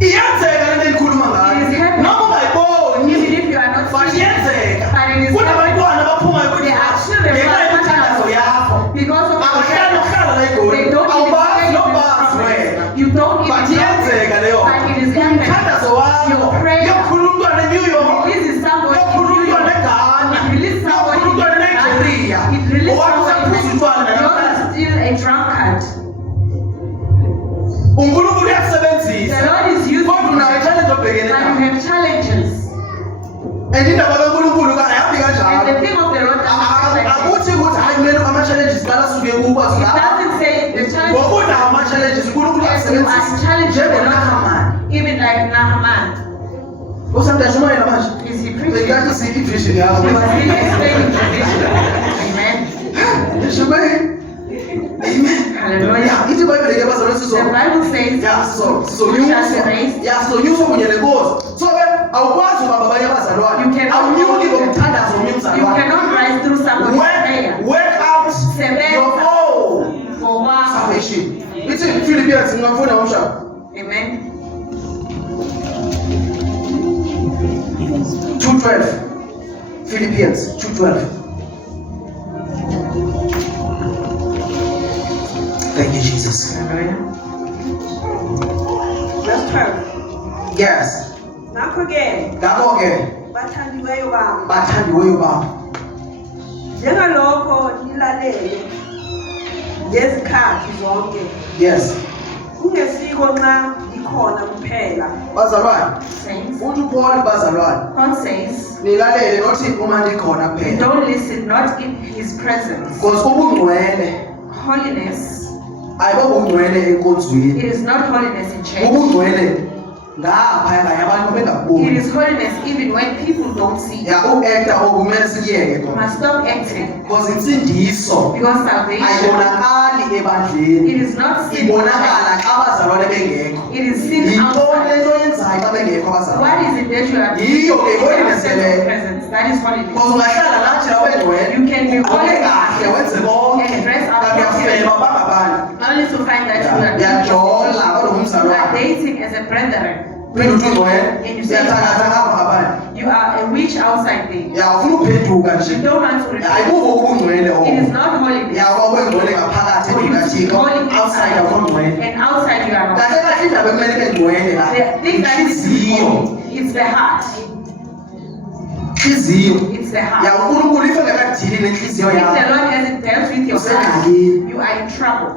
iyenzeka lento engikhuluma ngayo. It is happening. Noma ungayiboni, Even if you are not but seeing it, iyenzeka. but it is happening. Kunabantwana abaphumayo kuthi There are children ngenxa who are yokuthandazo yakho. because of Abahlali nokuhlala la they eGoli. don't even Awubazi say nobazi wena. you don't even But know iyenzeka leyo. but it is happening. Umthandazo wakho. Your prayer Yokukhuluma umntwana eNew York. This is somebody Yokukhuluma in New umntwana York. eGhana. It released somebody Yokukhuluma umntwana in eNigeria. It released Owakho somebody usaphuza utshwala yours namhlanje. is still a drunkard. uNkulunkulu The uyasebenzisa. Lord is using Kodwa unayo i-challenge obhekene but nayo. you have challenges. And indaba kaNkulunkulu ayihambi And the kanjalo. thing of the Lord doesn't say like that. Akuthi ukuthi hayi kumele ama-challenges qala asuke kukwazi It lapha. doesn't say the challenge Ngokunawo ama-challenges uNkulunkulu yes, you are asebenzisa. challenging the NjengoNahamani. Lord. Even like Naaman. Usamdasha umoya manje. Is he preaching? Bekathi siyi-vision yakho. He was really explaining the vision. Amen. Amen. Amen. Hallelujah. Yeah, ithi iBhayibheli ke bazalwane The sizo. Bible says, Yeah, you shall be raised. sizonyuswa kunye nenkosi. So ke awukwazi ubamba abanye abazalwane. You cannot- Awunyuki ngomthandazo womnye You umzalwane. cannot rise through somebody's prayer. Work out Sebenza. your own For what? salvation. Ithi Philippians ngingafunda ngomshado. 2:12. Philippians 2:12. Thank you, Jesus. Hallelujah. Verse 12. Yes. Ngakho-ke Ngakho-ke bathandiweyo bami, bathandiweyo bam, njengalokho nilalele ngezikhathi zonke, yes, kungesiko nxa ikhona kuphela. bazalwane, Saints, uthi uPaul bazalwane, Paul says, nilalele nothi uma ndikhona kuphela. don't listen, not in his presence. Because ubungcwele Holiness, ayibobungcwele enkonzweni. it is not holiness in church. Ubungcwele ngaphaya kanye abantu It bengakuboni. is holiness even when people don't see you. Ya u-actor okumele sikuyeke You kona. must stop acting Because insindiso because salvation, ayibonakali ebandleni. it is not sin. Ibonakala xa abazalwane bengekho. It is sin Yintoni outside. lento yenzayo xa bengekho abazalwane? What is it that you are Yiyo ke holiness absent leyo. of presence? That is holiness. Because ungahlala nathi la wengcwele, You can be ugqoke holy kahle wenze konke, and dress up kanti uyafeba bangabantu. only to find that you are Uyajola kodwa you are ungumzalwane. dating as a brethren. Phinde uthi ungcwele, uyathakatha ngapha ngabantu. You are a witch outside there. Ya ufuna ukuphenduka You nje. don't want to repent. Ayibubo ubungcwele obo. It is not holiness. Ya kwengcwele ngaphakathi For you to be endikathiko, holy outside inside akho ngcwele. and outside you are not. Kahle kahle indaba ekumele bengcwele la. The thing that is Inhliziyo. it's the heart. Inhliziyo. It's the Ya heart. uNkulunkulu ife ngakadili nenhliziyo If the yakho. Lord hasn't dealt with your heart, Usengxakini. you are in trouble.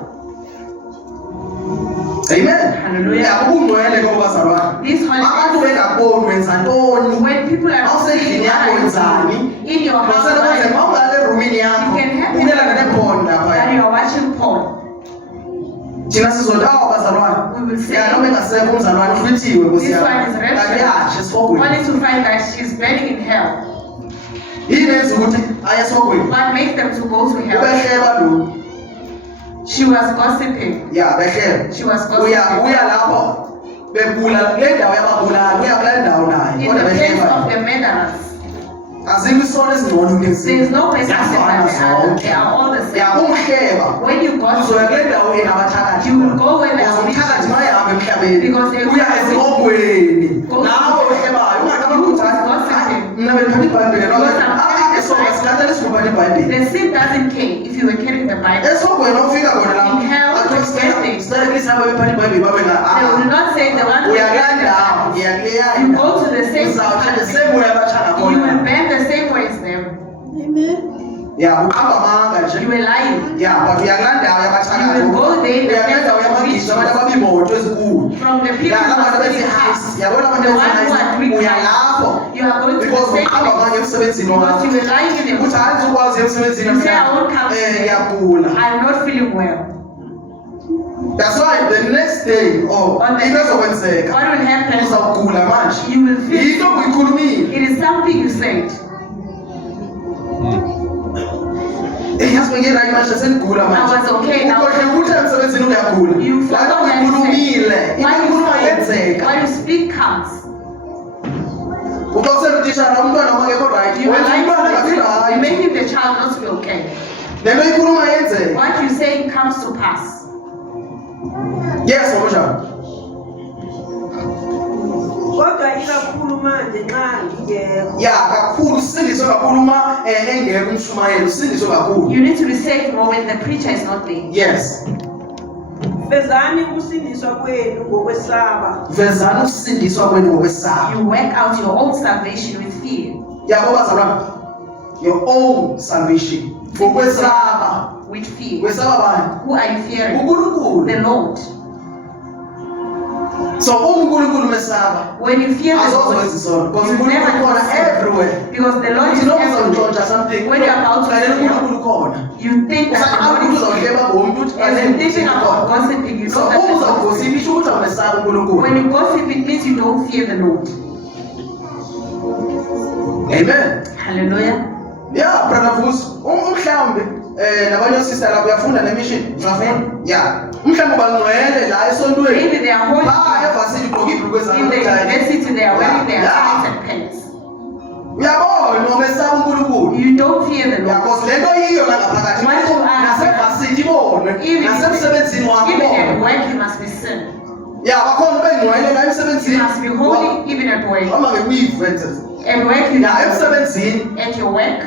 Amen. Hallelujah. Ya ubungcwele kobo bazalwane. This Abantu holiness, bengaboni wenza ntoni. when people are not seeing Awusendlini yakho what wenzani? in your house, Masele that mawungale roomini yakho. You can have it. Ubukela nephone lapha. you are watching porn. Thina sizothi awu bazalwane. We will say, Ya noma engasekho umzalwane ufithiwe Nkosi this yami. one is Kanti rapture. yashe esifokweni. Only to find that she's burning in hell. Yini enza ukuthi aye esifokweni? What makes them to go to hell? Ubehleba lo. She was gossiping. Ya behleba. She was Uya gossiping. lapho bebula le ndawo yababulali. Uya kule ndawo naye. In Kodwa the place behleba. of the murderers. Azikho isona ezingcono There is kulezinto. no person Ziyafana that the other. zonke. They are all the Ya same. umhleba. When you Uzoya gossip, kule ndawo enabathakathi. you will go where there Because are umthakathi witches. mayahamba emhlabeni. Because they Uya ezingqongweni. Go- Nawe ohlebayo ungaqaba You ukuthi gossiping. mina bengiphatha iBhayibheli noma Because I'm- esona sikhathele singubani iBhayibheli. The sin doesn't care if you were carrying the Bible. Esogwena ufika khona la. In hell, expecting. Sicela please hamba bephatha iBhayibheli babe They will na. not say the one who Uya is carrying the kandawo, Bible. ngiyakuleya. You go to the same Uzawuthatha the country. same way abathanda You will khona. bend the same way as them. Ya uqamba amanga nje. You were lying. Ya but uyakulandawo yabathakathi. You will go there in the Uyakulandawo place of yamagisi abantu witches. ababimoto ezinkulu. From the people Ya who labantu are bethi sitting house. house. Yabona abantu The bethi one who are house. doing Uya house. lapho. You are going to Because the same uqamba place. amanga emsebenzini Because wakho. you were lying in the Uthi hayi ukwazi emsebenzini You say, I won't come. ngiyagula. I'm not feeling well. That's why the next day On the- into ezokwenzeka What will happen? uzawugula manje. You will feel. Yinto obuyikhulumile. It is something you said. Yazi bengirayi manje senigula I manje. was okay now. Ukhohle ukuthi emsebenzini uyagula. You Wena forgot that uyikhulumile. What Ikhuluma you yenzeka. what you speak comes. Uxoxela utishara umntwana ongekho right. You are Wenza lying umntwana to ngathi the right. You're making the child not to be okay. Lento ikhuluma yenzeka. What you say comes to pass. Yes, ngokunjalo. Kodwa ikakhulu manje nxa ngingekho. Ya kakhulu sindiswe kakhulu uma engekho umshumayeli sindiswe kakhulu. You need to be saved more when the preacher is not there. Yes. Fezani ukusindiswa kwenu ngokwesaba. Vezana ukusindiswa kwenu ngokwesaba. You work out your own salvation with fear. Yabo bazalwane. Your own salvation. Ngokwesaba. With fear. Kwesaba bani? Who are you fearing? uNkulunkulu. The Lord. So uNkulunkulu mesaba. When you fear the Azokwenza Lord, isono. Because you uNkulunkulu never khona sin. everywhere. Because the Lord Uthi is noma everywhere. uzawutshontsha something. When you're about to Lalela sin, uNkulunkulu khona. you think that Usathi the Lord abantu is uzawuhleba ngomuntu uthi As you're thinking about gossiping, you So know that uma uzawugosipha isho ukuthi awumesaba uNkulunkulu. when you gossip, it means you don't fear the Lord. Amen. Hallelujah. Yeah, brother Vusi, umhlambi nabanye sister lapho uyafunda nemission, uzafunda? Yeah. Umhlambi ubangcwele la esontweni. Maybe they are holy. Evasithi ugqoka ibhulukwe In the zamakhaya. university, they are wearing their Yeah. tights and pants. Uyabona umesaba uNkulunkulu. You don't fear the Lord. Because lento yiyo la ngaphakathi. What you are- Nasevasithi ibonwe. Even Nasemsebenzini wakho even at ibonwe. work, you must be sin. Yeah, bakhona bengcwele la You emsebenzini. must be holy even at work. Uma ngekuyivenze. At work, you Ya emsebenzini at your work,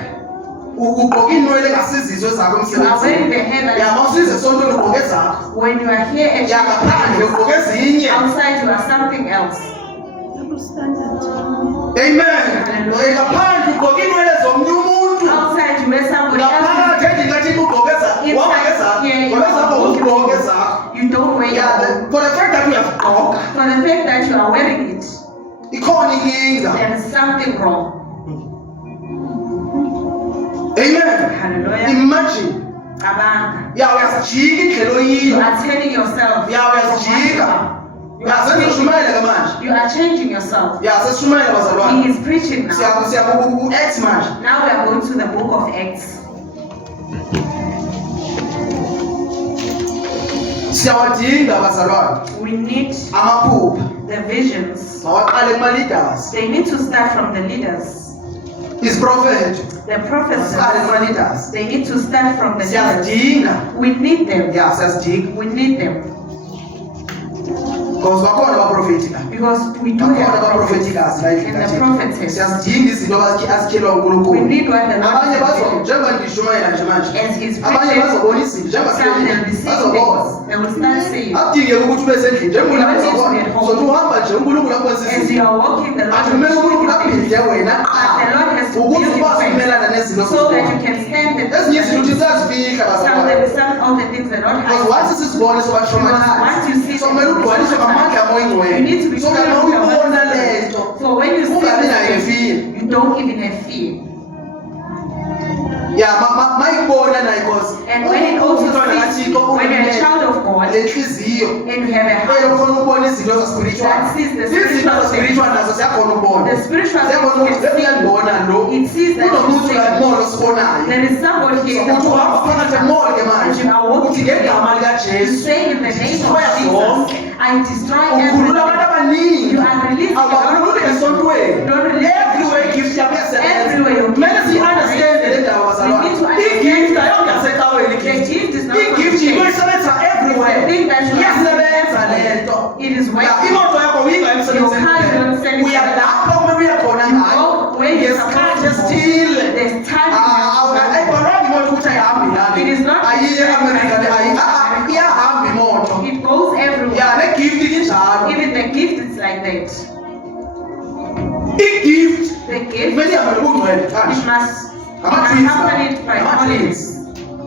ugqoka inwele engasizizo zakho you are wearing emsebenzini. the hair that Ya mawusize esontweni ugqoke zakho. when you are here at Ya ngaphandle your ugqoke ezinye. outside, you are something else. Amen. Ngaphandle ugqoka inwele zomnye umuntu. Outside, you wear somebody else's. Ngaphakathi endlini ngathi ugqoke zakho. Wabeke zakho. Wabeke zakho ugqoke zakho. You don't wear your Yeah, own. for the fact that we have gqoka. For the fact that you are wearing it, Ikhona inkinga. there is something wrong. Amen. Hallelujah. Imagine. Abanga. Ya uyasijika indlela You oyiyo. are telling yourself. Ya uyasijika. Ya sesishumayela manje. You are changing yourself. Ya sesishumayela bazalwane. He is preaching now. Siyaku ku-Acts manje. Now we are going to the book of Acts. Siyawadinga bazalwane. We need Amaphupha. the visions. Mawaqale kuma-leaders. They need to start from the leaders. Isiprofethi. The prophets. Masiqale kuma-leaders. They need to start from the leaders. Siyazidinga. We need them. Ya siyazidinga. We need them. Because bakhona abaprofethi la. Because we do Bakhona have prophets. abaprofethikazi la And the endlini prophets. siyazidinga izinto azikhelwa We uNkulunkulu. need what the Abanye Lord bazo has njengoba ngishumayela nje manje. as He's Abanye preaching. bazobona izinto njengoba Some they'll be sibona. seeing Bazobona. things. They will start saying. Akudingeki ukuthi ube sendlini njengoba You don't need to be uzobona. at home. Uzothi uhamba nje uNkulunkulu akwenza As you izinto. are walking, the Lord Athi will kumele show uNkulunkulu you aphinde things. wena But the Lord has to ukuze build ukwazi you ukumelana first nezinto so that you zozibona. can stand the Ezinye izinto uthi ziyazifihla bazalwane. some of the things the Lord Because has. once sisibone soba Once you traumatized. see So kumele ugcwaliswe ngamandla you need to amoyingcwele. be So kana filled with the uyibona Holy le Spirit. nto. So when you see Ungabi nayo this, fear. you don't even have fear. Ya mayibona nayo because And when it also sees, when you're a child of God lenhliziyo and you have a heart eyokhona ukubona izinto za-spiritual. that sees the Izinto spiritual things, za-spiritual nazo siyakhona ukubona. the spiritual Siyabona things ukuthi can uyalibona lo. see. It sees that Kunomuntu you la see. mall osibonayo. There is somebody here. Ukuthi uhamba phakathi emall ke manje. Uthi ngegama You likaJesu. say in the name of Jesus, I destroy Ukhulula abantu everything. abaningi. You are releasing a lot of Abakhululi people. esontweni. Don't release Everywhere gift Everywhere you yakuyasebenza. Kumele siyi-understand le ndaba bazalwane. We need to understand. I-gift ayongasecaweni The i-gift. gift is not I-gift yinto isebenza everywhere. It's a thing that you Iyasebenza le nto. It is Ya, working. imoto yakho uyinga emsebenzini Your car kuphela. don't send it. Uya lapho kumele uye khona ngayo. go where you're Ngesikhathi supposed to go. esithile. There's time. Ayibhalwanga imoto ukuthi ayihambi lana. It is not- Ayiye eAmerica le, iyahamba imoto. It goes everywhere. Ya, ne-gift injalo. Even the gift is like that. I-gift The gift, kumele ihambe nobungcwele it kanje. must be Ama-twins lawa. accompanied by Ama-twins. holiness.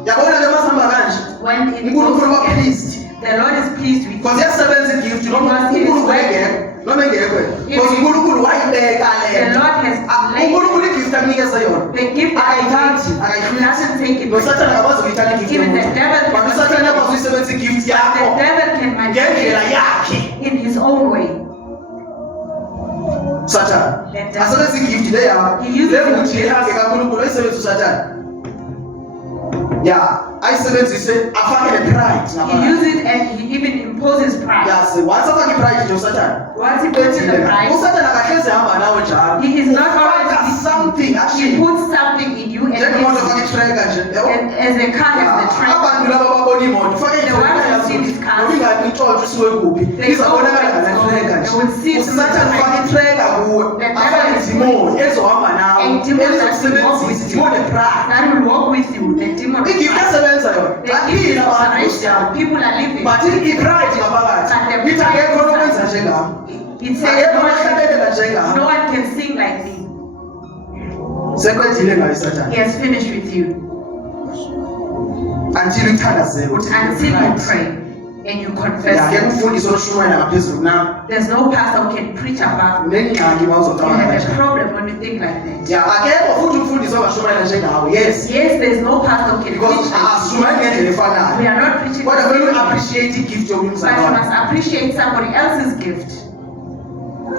Yabona le masihamba kanje. When it uNkulunkulu goes uba together, pleased. the Lord is pleased with Because you. iyasebenza i-gift noma Because it is uNkulunkulu working. engekho noma engekho. Because If- uNkulunkulu wayibeka le The nto. Lord has laid uNkulunkulu i-gift akunikeze yona. the gift that Akayithathi, He akayifihli. doesn't take it. noSathane akakwazi ukuyithatha i-gift Even the yomuntu. devil But cannot uSathane take akwazi uyisebenzisa i-gift The yakho devil can ngendlela manipulate yakhe. in his own way. uSathane The devil. asebenzisa i-gift le yakho. He uses Le it. nguthi ihambe kaNkulunkulu ayisebenzise uSathane. Ya, ayisebenzise afake ne-pride He ngaphakathi. uses it and he even imposes pride. Yazi, once afake i-pride nje uSathane. Once he puts in the pride, uSathane akahlezi ehamba nawe njalo. he is not Ufaka always. something He actually. puts something in you Njengemoto and afake i-tracker nje. Yabo? as a car has the track. Abantu laba babona imoto ufake The one who see this car. noma ingabe intshontsho isiwe kuphi They izabonakala know ngale-tracker they will see nje. Usathane the ufake i-tracker kuwe The afake devil is idimoni ezohamba nawe A demon that will walk elizokusebenzisa with you. idimoni epride. That will walk with you. The demon of igift pride. esebenza yona The gift baphila is abantu operational. People are living. but i-pride ngaphakathi But the ithi akekho nokwenza njengami It says akekho no nohlabelela njengami no one can sing like me. sekwedile ngayo isathane He has finished with you. until uthandazeke uthi Until you pray and you confess. yakhe it. umfundisi oshumayela ngaphezulu kunami There's no pastor who can preach about. unengxaki ma You uzocabanga have a kanjani problem when you think like that. ya akekho futhi umfundisi ongashumayela njengawe yes Yes, there's no pastor who can because preach like you. asishumayeli ngendlela We efanayo are not preaching, kodwa but kumele you u-appreciate i-gift yomnye umzalwane must appreciate somebody else's gift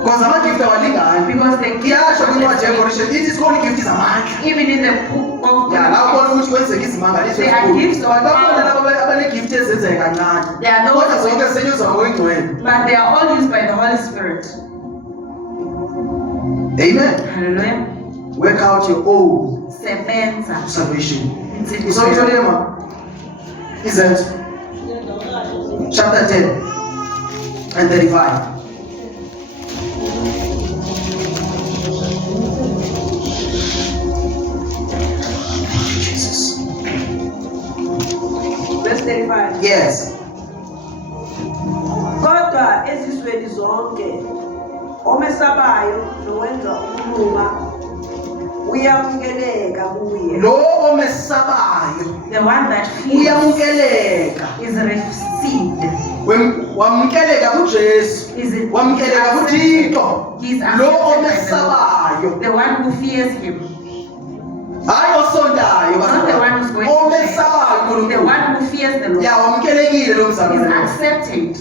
because ama-gift awalingani because the gift iyasho kwincwadi yecorinthians ithi isikhona i-gift zamandla even in the book of ya la ubona ukuthi kwenzeka izimangaliso They are ezinkulu. gifts of But bakhona power. laba abanegift ezenzeka kancane They are those kodwa zonke zisetyenziswa ngokuyingcwele but they are all used by the Holy Spirit. amen Hallelujah. work out your own Sebenza. salvation Nzima. usawutholile ma izenzo chapter 10 and 35 35. Yes. Kodwa ezizweni zonke omesabayo nowenza ukulunga uyamukeleka kuye. Lo omesabayo The one that fears uyamukeleka. is received. Wamukeleka kuJesu. Is it Wamukeleka kuThixo. He's Lo accepted by the Lord. omesabayo. The one who fears him. Hayi osondayo Not the one who's going to church. omesabayo The uNkulunkulu. one who fears the Lord Ya wamukelekile lo is mzalwane. accepted.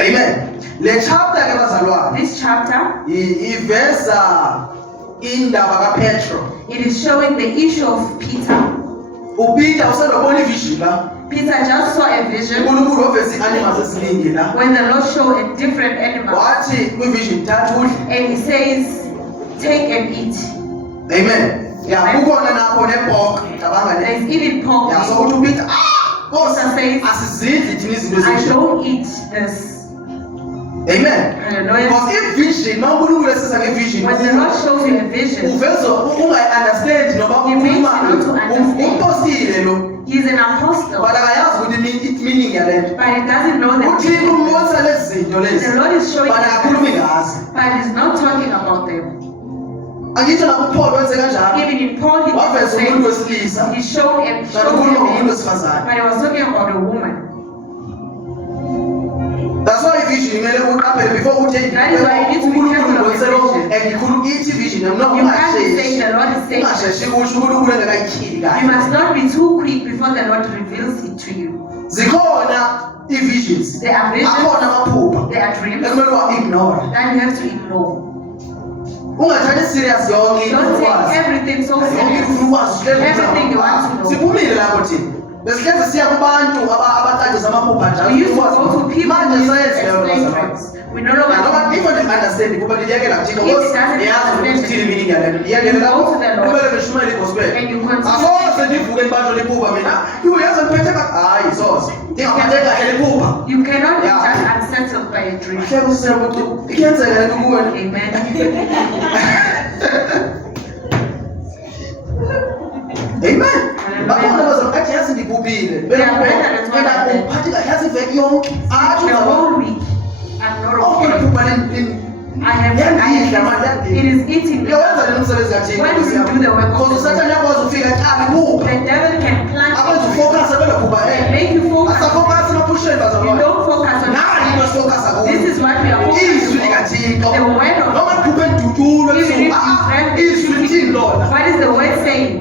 Amen. Le chapter ke bazalwane This chapter, iveza indaba kaPetro. it is showing the issue of Peter. uPeter uselobona ivision la. Peter just saw a vision uNkulunkulu oveza i-animals eziningi la. when the Lord showed a different animal. Wathi kwivision thatha udle. And he says, take and eat. Amen. Ya kukhona napho nebhoka cabanga There's ne. even pork. Ya so uthi uPeter Nkosi Peter says, asizidli thina izinto I ezinje. don't eat this. Amen. Hallelujah. Because ivision uNkulunkulu esiza ngevision When the Lord shows you a vision, uveza ungayi-understand noma He makes you not to ukhuluma understand. umpostile lo. he's an apostle, But akayazi ukuthi meaning yale nto. but he doesn't know the uThixo meaning. umbonisa lezi zinto The lezi. Lord is showing But akakhulumi him, ngazo. but he's not talking about them. Angithi nakuPaul wenze kanjalo. Even in Paul, he Waveza did umuntu the same. wesilisa. He showed him, Kanti ukhuluma ngomuntu but wesifazane. he was talking about a woman. That's why ivision kumele uqaphele before uthi That is why you need to be careful of ubonise lo vision. ngikhuluma ithi vision no You can't be saying the Lord is saying. ungasheshi kusho uNkulunkulu engakayikhili You kahle. must not be too quick before the Lord reveals it to you. Zikhona i-visions. There are visions, Akhona amaphupha. there are dreams Ekumele uwa-ignore. that you have to ignore. Ungathathi serious yonke into Don't ukwazi. take everything so Yonke serious. into ukwazi. Everything you want to know. Siphumile lapho thina. Besihlezi siya kubantu abaqaqisa amaphupha njalo. We used to go to people Manje who sayenze leyo nto explain bazalwane. things. We no longer Noma if I didn't understand kuba ndiyekela kuthina If it because doesn't ndiyazi ukuthi understand thini meaning yale nto. you Ndiyekela go lapho to the Lord kumele ngishumayele i-gospel. and you continue. Asoze ndivuke libanjwe liphupha mina. Uyazi ngiphethe hayi soze. Ndingaphathe kahle liphupha. You cannot be Yeah. just unsettled by a dream. Hle kusema ukuthi ikenzeka le nto kuwe. Amen. Amen. Bakhona bazalwane athi yazi ndibhubhile. Uphathi kahle yazi iveki yonke. Athi The uzaba whole week, I'm not awukho okay. liphupha It is eating me. uyawenza le msebenzi kathini. When you do the work of Because the usathane yakwazi ukufika aqala iphupha. The devil can plant Akwenza ufocus kwelo phupha and make you focus. asafocus emaphusheni You bazalwane. don't focus on Nayi into esifocus This kuyo. is what we are Izwi focusing on. likaThixo. The word of Noma liphupha endutshulwe Even if you ebusuku. friend Izwi lithini lona? what is the word saying?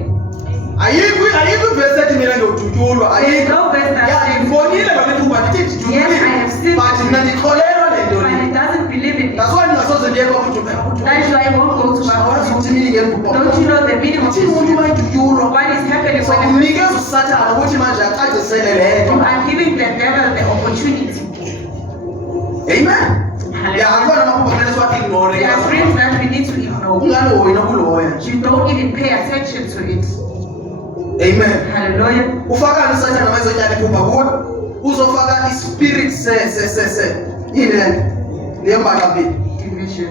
Ayikho ivesi ethi mina ngiyodutshulwa. There is Ayikho. no verse that Ya says, ngibonile lona iphupha ndithi yes, I have seen but mina ndikholelwa le nto but le. it doesn't believe in it. That's why ndingasoze ndiye kwakuthi That is why I won't go to awazi my ukuthi meaning yephupha. Don't you know the meaning of Uthini this? umuntu uma edutyulwa? What is happening So when umnikeza usathana ukuthi manje acacisele le you nto. are giving the devil the opportunity? Amen. Ya Hallelujah. akhona amaphupha kumele siwa-ignore. There are dreams that we need to ignore. Ungaloyi nokuloya nje. You don't even pay attention to it. Amen. Hallelujah. Ufakani usathana uma ezotyala iphupha kuwe? Uzofaka ispirit yini le nto? Leyo mbaxa mbili. Division.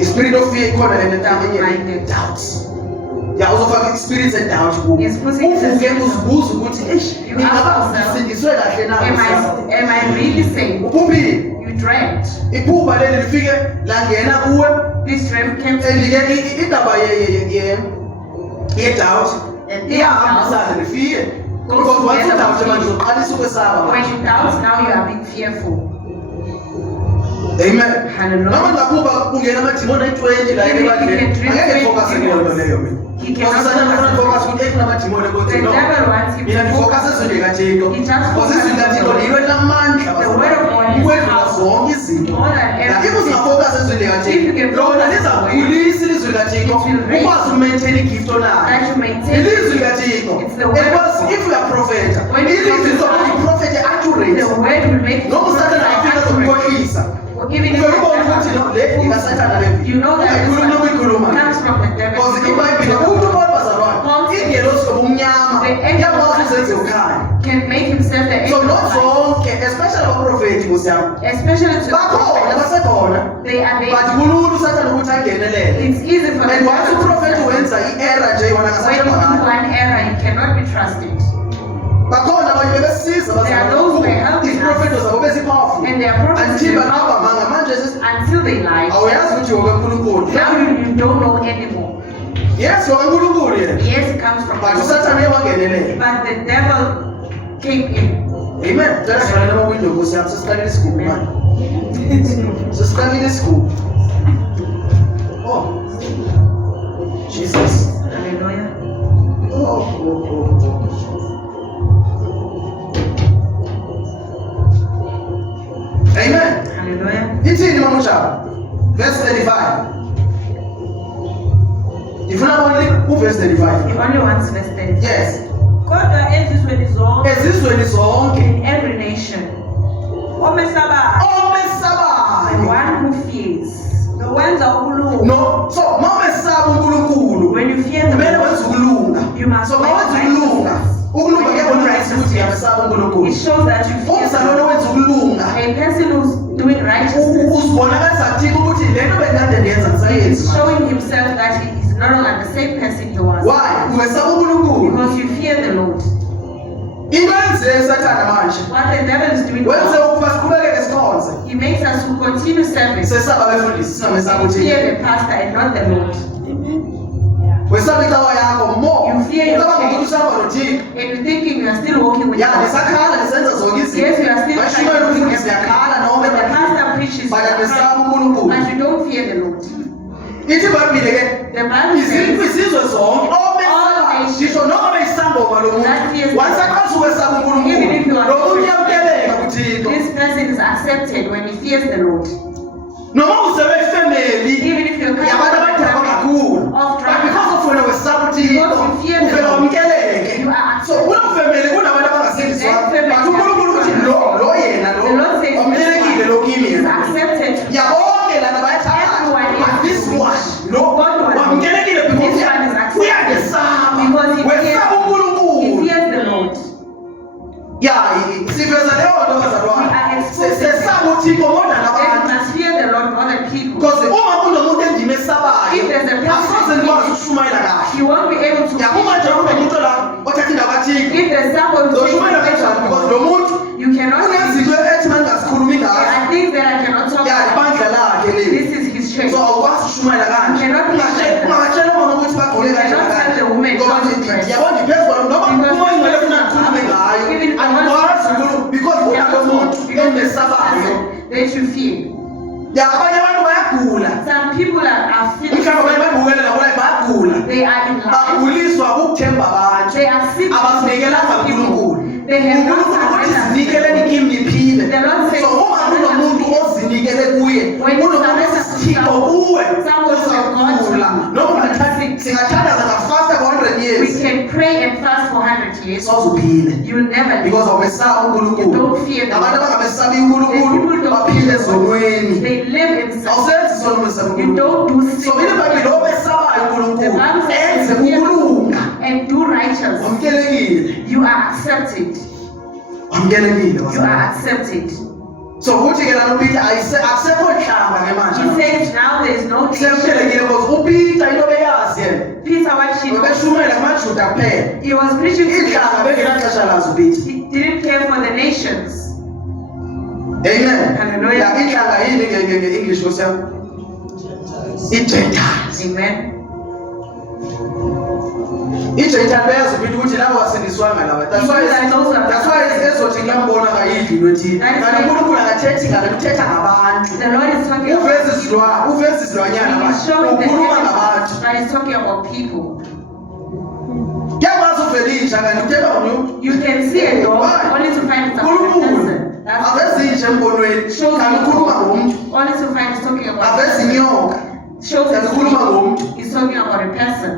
I-spirit of fear ikhona le nto Doubt-minded. doubt. Ya uzofaka i-spirit se-doubt kuwe. Yes, futhi Uvuke uzibuze ukuthi eish You ngingaba ask yourself, ngisindiswe kahle na? Am I really saved? Uphuphile. You dreamt. Iphupha leli lifike langena kuwe This dream came to and you. ke indaba ye-doubt And iyahambisana lifike. Because once udoubt manje uqalisa ukwesaba When manje. you doubt, now you are being fearful. Amen. Hallelujah. Noma ngakuba kungena amadimoni ayi-20 la Even if ebandleni, you can dream angeke 20 ngifocus kuyo nto leyo mina. He cannot Because Satan ufuna focus. ngifocus ukuthi kunamadimoni The ukuthi no. devil wants you Mina to ngifocus focus. ezweni likaThixo. He just Because izwi likaThixo focuses lilo elinamandla. The word of God is ukwedlula powerful. zonke izinto. More than If everything. usingafocus ezweni If you likaThixo, can lona focus lizakhulisa ilizwi likaThixo. It will raise- Ukwazi ukumaintain igift onayo. That you maintain. Ilizwi likaThixo. It's the word of Because God. if you are prophet, When you ilizwi prophesy, lizokuthi uprofete accurate. The word will make you Noma uSathane afika accurate. zokukhohlisa. Even if Ufike the ubone ukuthi devil, no le ikaSathane le. you know that this Uyikhuluma noma uyikhuluma. one comes from the devil. Because iBhayibheli umuntu bazalwane ingelosi obumnyama The angel iyakwazi ukuzenza ukhaya. can make himself the So angel not of light. zonke especially abaprofeti kusiyami. Especially to Bakhona basekhona. they are But there. kulula uSathane ukuthi angenelele. It's easy for the And once devil to uprofeti wenza i-error nje yona when you do ngasathemanga. one error, you cannot be trusted. babesiza There are those who are helping us. iziprofeto zabo bezipowerful And their prophecies until were banabamanga manje until they lied. awuyazi ukuthi wokaNkulunkulu Now you don't know anymore. yes wokaNkulunkulu yena Yes, it comes from but God. usathane uyawangenelela But the devil came in. amen tell us right now window Nkosi yami sesiqalile isigubhu manje sesiqalile isigubhu oh Jesus Hallelujah. oh. Amen. Hallelujah. Ithini mama uJaba? Verse 35. Ifuna only verse 35. He only wants verse 30. Yes. Kodwa ezizweni zonke Ezizweni zonke In every nation, omesabayo the omesabayo one who fears. nowenza ukulunga no so mawesaba uNkulunkulu When you fear the kumele Lord, wenze ukulunga you must so make mawenze ukulunga ukulunga kuyabonakala ukuthi uyamesaba uNkulunkulu it shows that you fear the umzalwane Lord. wenza ukulunga A person who's doing righteousness uzibonakalisa thina ukuthi lento bengikade ndiyenza ngisayenzi is showing himself that he is no longer the same person he was. why umesaba uNkulunkulu Because you fear the Lord. into yenze sathana manje What the devil is doing wenze now, ukuba siqhubekeke sikhonze he makes us to continue serving. sesaba befundisi singamesaba You ukuthi fear the pastor and not the Lord. wesaba icawa yakho more You fear your ucabanga change. ukuthi usahamba nothixo And you're thinking you are still walking with ya God. nisakhala nisenza zonke Yes, you are still trying bashumayela to do umfundisi everything. yakhala noma But the pastor preaches, bana you are besaba crying, uNkulunkulu but you don't fear the Lord. ithi ibhayibhile ke The Bible says, izizwe zonke omesaba nations. ngisho noma beyisangoma lo muntu That is- wansaqanisa ukwesaba Even if you uNkulunkulu are- lo muntu uyamukeleka kuthixo this person is accepted when he fears the Lord. noma usebe ifemeli Even if you're yabantu abadala kakhulu but because of wena wesaba uthixo uvela wamukeleke you are so accepted. kulo femeli kunabantu abangasindiswa but uNkulunkulu uthi lo yena lo The Lord says, wamukelekile lo kimi is yena accepted. yabonke lana bayathakatha Everyone is. but this one lo God was. wamukelekile because This one is accepted. uyangesaba Because he wesaba He uNkulunkulu fears the Lord. ya siveza leyo nto bazalwane We are exposed. sesaba uthixo more than Then you abantu must fear the Lord more than people. because uma kunomuntu endimesabayo If there's a person- asoze ndikwazi ukushumayela kahle You won't be able to. yakuma nje kunomuntu la othatha indawo kathixo If there's someone who zoshumayela kanjani because lo muntu you cannot. unezinto ethi uma ndingazikhulumi ngazo I think that I cannot talk ya about. ibandla lakhe leli This is his church. so awukwazi ukushumayela kanje Cannot be shared. ungatshela umama ukuthi bagqoke Cannot tell the woman ngoba how to dress. yabona ndiphezu kwalo noma Because uma ingcwele funa because ndikhulume ngayo even if I want andikwazi to- ukulu because kunalo muntu endimesabayo that you fear. ya abanye abantu bayagula Some people are feeling. mhlawumbe baye babukele nabo live bayagula They are in life. baguliswa kukuthemba abantu They are sick. abazinikelanga uNkulunkulu They have not uNkulunkulu uthi surrendered. zinikeleni kimi niphile The Lord says, so uma kunomuntu ozinikele kuye When you kunomuntu surrender to osithixo someone, kuwe someone who has gone uzakula through. noma singathandaza ngafasta for 100 We years can pray and fast for 100 years. sozuphile You'll never live. because awumesaba You uNkulunkulu don't fear the abantu Lord. abangamesabi The uNkulunkulu people don't baphile fear the Lord. ezonweni They live in sin. awusenzi sona umesaba You uNkulunkulu don't do so sin. ile bhayibhile omesabayo The uNkulunkulu Bible says, enze fear the ukulunga Lord and do righteous. wamukelekile You are accepted. wamukelekile You are accepted. so uthi ke lana uPeter akusekho hlanga ke He manje says now there is no nation. semukelekile because uPeter into beyazi yena Peter, what she knows, ubeshumela kumaJuda kuphela he was preaching to inhlanga the bengenaxesha lazo uPeter He didn't care for the nations. amen Hallelujah. ya inhlanga yini nge-English ngosiyami i-Gentiles Amen. i-Gentile beyazi uPeter ukuthi labo basindiswanga laba that's why ezothi kulambona kayidli into ethile kanti uNkulunkulu akathethi ngale uthetha ngabantu The Lord is talking about people. uveza izilwanyana He is manje showing the ukhuluma evidence ngabantu that is talking about people. kuyakwazi uvela intsha kanti uthemba umuntu You can see a dog only to find it's about a uNkulunkulu person. That's avezintsha embonweni kanti ukhuluma ngomntu only to find it's talking about aveza inyoka shows kanti ukhuluma ngomntu he's talking about a person.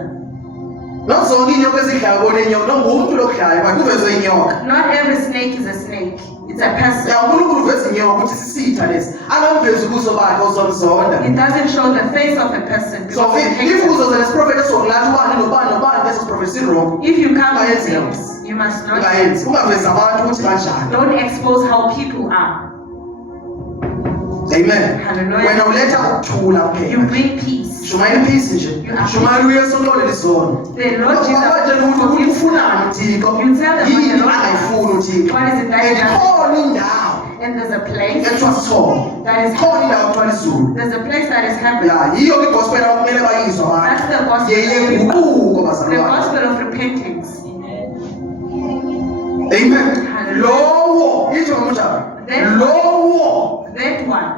not zonke inyoka ezidlayo bona inyoka no ngumuntu lokudlayo but uvezwe inyoka Not every snake is a snake. It's a person. ya uNkulunkulu uveza inyoka ukuthi sisitha lesi angamvezi ubuso bakhe ozomzonda It doesn't show the face of a person. so because he hates if it. uzoze lesiprofethi esokulathi ubani nobani this prophecy wrong If you come with Ungayenzi things, you must not. ungayenzi ungavezi abantu ukuthi kanjani Don't expose how people are. Amen. Hallelujah. Wena uletha ukuthula You kuphela. bring peace. Shumayela peace nje. Shumayela uyesu onqolele izono. The Lord Jesus Watshela ukuthi ufunani uThixo. You tell them what Yini the Lord angayifuni uThixo. What is it that you have? Khona indawo And there's a place ekuthiwa sithole. that is Khona indawo ekuthiwa izulu. there's a place that is happening. Ya, yiyo ke gospel akumele bayizwa abantu. That's the gospel. Yeyenguquko The bazalwane. gospel of repentance. Amen. Hallelujah. Lowo, itsho ngokunjalo. Then- Lowo. That one.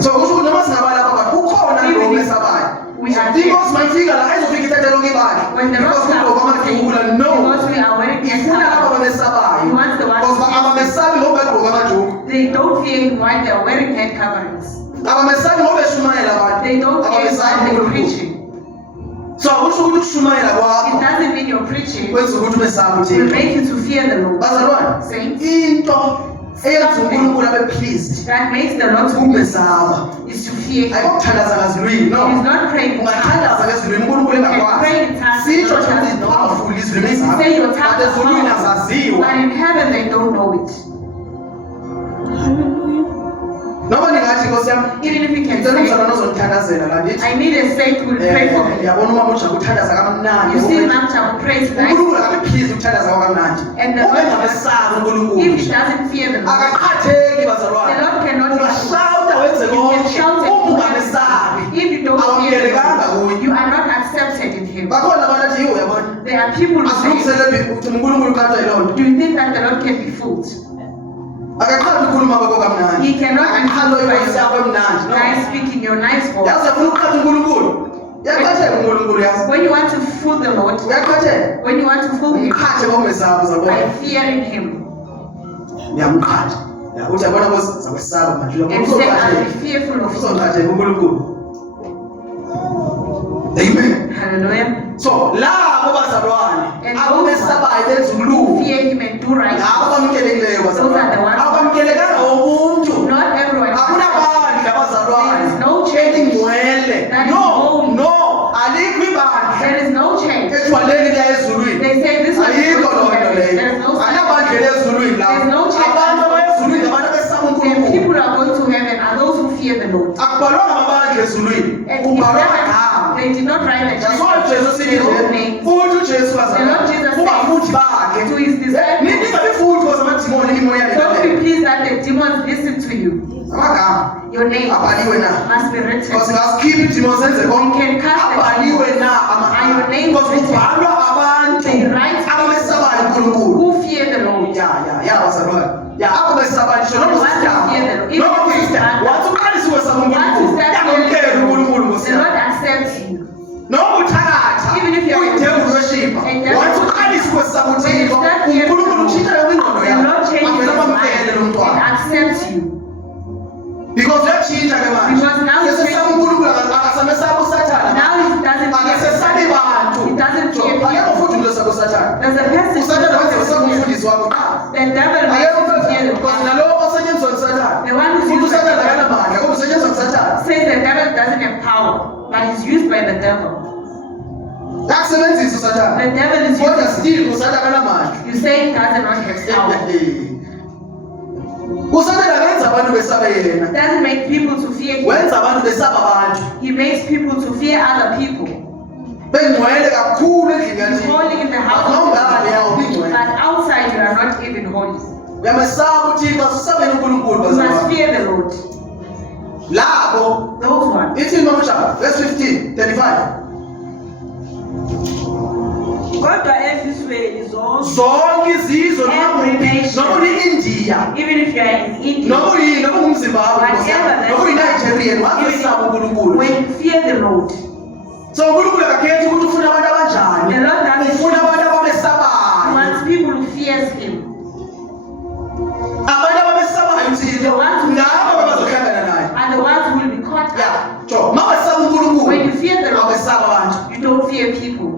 So kusho ukuthi noma singabalapha abantu kukhona lo mesabayo. We are Because mayifika la ayizofika ithathe lonke ibali. When the Because rocks kugqoka are amajukula no. because we are wearing Ifuna laba abamesabayo. He wants the ones Because abamesabi ngoba begqoka amajuku. they don't fear him while they are wearing head coverings. Abamesabi ngoba beshumayela abantu. They don't fear him Abamesabi while they're uNkulunkulu. preaching. So akusho ukuthi ukushumayela It kwakho doesn't mean you're preaching kwenza ukuthi umesabe will uThixo. make you to fear the Lord. Bazalwane, Saints, into eyenza uNkulunkulu abe pleased that makes the Lord to ukumesaba. is to fear him. Ayikokuthandaza ngazilwini, no. He is not praying in tongues. Ungathandaza ngezilwimi uNkulunkulu And engakwazi. pray in tongues. Sitsho Not ukuthi just know. powerful izilwimi zakho. Say your But tongues are ezulwini powerful, azaziwa. but in heaven they don't know it. Noma ningathi Nkosi yami, Even if you can ngicela say, umzalwane ozongithandazela la ndithi. I need a saint who will pray for me. Yabona umama uJabu uthandaza kamnandi. You see, Mom Cham prays right, uNkulunkulu akabe pleased ukuthandaza kwakho kamnandi. and the Lord, Ubengamesabi uNkulunkulu. if he doesn't fear the Lord, Akaqhatheki bazalwane. the Lord cannot be Ungashawuta wenze You can konke. shout and Ungamesabi. if you don't fear the Awamukelekanga Lord, kuye. you are not accepted in him. Bakhona abantu athi yiwo yabona. There are people who say, Asilungisele ukuthi uNkulunkulu uqhathwa yiloo nto. do you think that the Lord can be fooled? Akaqhathi ukukhuluma kwakho kamnandi. He cannot be Akaqhathi fooled by inkosi yakho emnandi. your No. nice speaking, your nice voice. Yazi ufuna ukuqhatha uNkulunkulu. Uyaqhatheka uNkulunkulu yazi. When you want to fool the Lord, Uyaqhatheka. when you want to fool him Umqhathe ngomesabi by zabona. fearing him, Ngiyamqhatha. Ya uthi yabona Nkosi zakwesaba manje. and say, I'll be fearful of him. Uzoqhatheka uNkulunkulu. Amen. Hallelujah. So labo bazalwane And abamesabayo benza Who ukulunga. fear him and do right. Labo abamkelekileyo bazalwane. Abamkelekanga wonke. Not everyone. Akunabandla There is abazalwane. no change. Elingcwele. That is No, holy. no. Alikho ibandla. There is no change. Ethwaleni liya ezulwini. They say this one is Ayikho going to loo nto heaven. leyo. There is no change. Anabandla ezulwini There's no lapho. change. Abantu abayezulwini ngabantu abesaba The uNkulunkulu. people who are going to heaven are those who fear the Lord. Akubhalwanga amabandla ezulwini. And Kubhalwa in heaven, amagama. they did not write the That's why church. Jesu Their own sithi names. futhi uJesu The Lord Jesus kuba futhi bakhe. to his disciples, Ningabi futhi because amadimoni imimoya don't le. be pleased that the demons listen to you. Amagama Your name abhaliwe na. must be written. Because ngasikhipha idimoni senze You konke. can cast the Abhaliwe na And your amagama. name Because is written. kubhalwa abantu They write abamesabayo uNkulunkulu. who fear the Lord. Ya bazalwane. Ya abo mesabayo ngisho noma The ones who usithatha. fear the Lord. Even Noma if you usithatha. stand- Wathi uqalisa ukwesaba Once you uNkulunkulu. start Yamamkela fearing the uNkulunkulu Lord, Nkosi the yami. Lord accepts you. Noma uthakatha. Even if you're- Uyidevil worshiper. And devil- Wathi uqalisa ukwesaba When you uThixo. start fearing the uNkulunkulu Lord, utshintsha yonke ingqondo the yakho. Lord changes Avele his amamkele lo mind mntwana. and accepts you. Because uyatshintsha ke manje. Because now he's Sesesaba uNkulunkulu akasamesaba uSathane. Now he doesn't Akasesabi fear. bantu. He doesn't So, fear people. akekho futhi umuntu osaba uSathane. There's a person uSathane wenza who usaba fears. umfundisi wakho. The devil Akekho makes you fear the because Lord. nalowo osetshenziswa nguSathane. The one who's Futhi used by uSathane the devil akanamandla kodwa usetshenziswa nguSathane. says the devil doesn't have power, but he's used by the devil. Akusebenzisa uSathane. The devil is Kodwa used. still uSathane akanamandla. You say he does not have power. uSathane akenza abantu besabe yena. Doesn't make people to fear him. Wenza abantu besaba abantu. He makes people to fear other people. Bengcwele kakhulu endlini yathina. Holy in the house, Awungane yawo bingcwele. but outside you are not even holy. Uyamesaba uThixo asisabeni uNkulunkulu You must bazalwane. fear the Lord. Labo Those ones. ithi Mama Chaba verse 15 35. Kodwa ezizweni zonke Zonke izizwe Every nation. noma uyiNdiya Even if you are in India, noma ungumZimbabwe Whatever noma uyiNigerian wazesaba uNkulunkulu. when you fear the Lord, So uNkulunkulu akakhethi ukuthi ufuna abantu the abanjani. Lord doesn't Ufuna abantu He abamesabayo. wants people who fears him. Abantu abamesabayo uThixo ngabo abazohlangana naye. Are the ones who will be caught up. Ya, jo, mawesaba uNkulunkulu. When you fear the Lord, awesaba abantu. you don't fear people.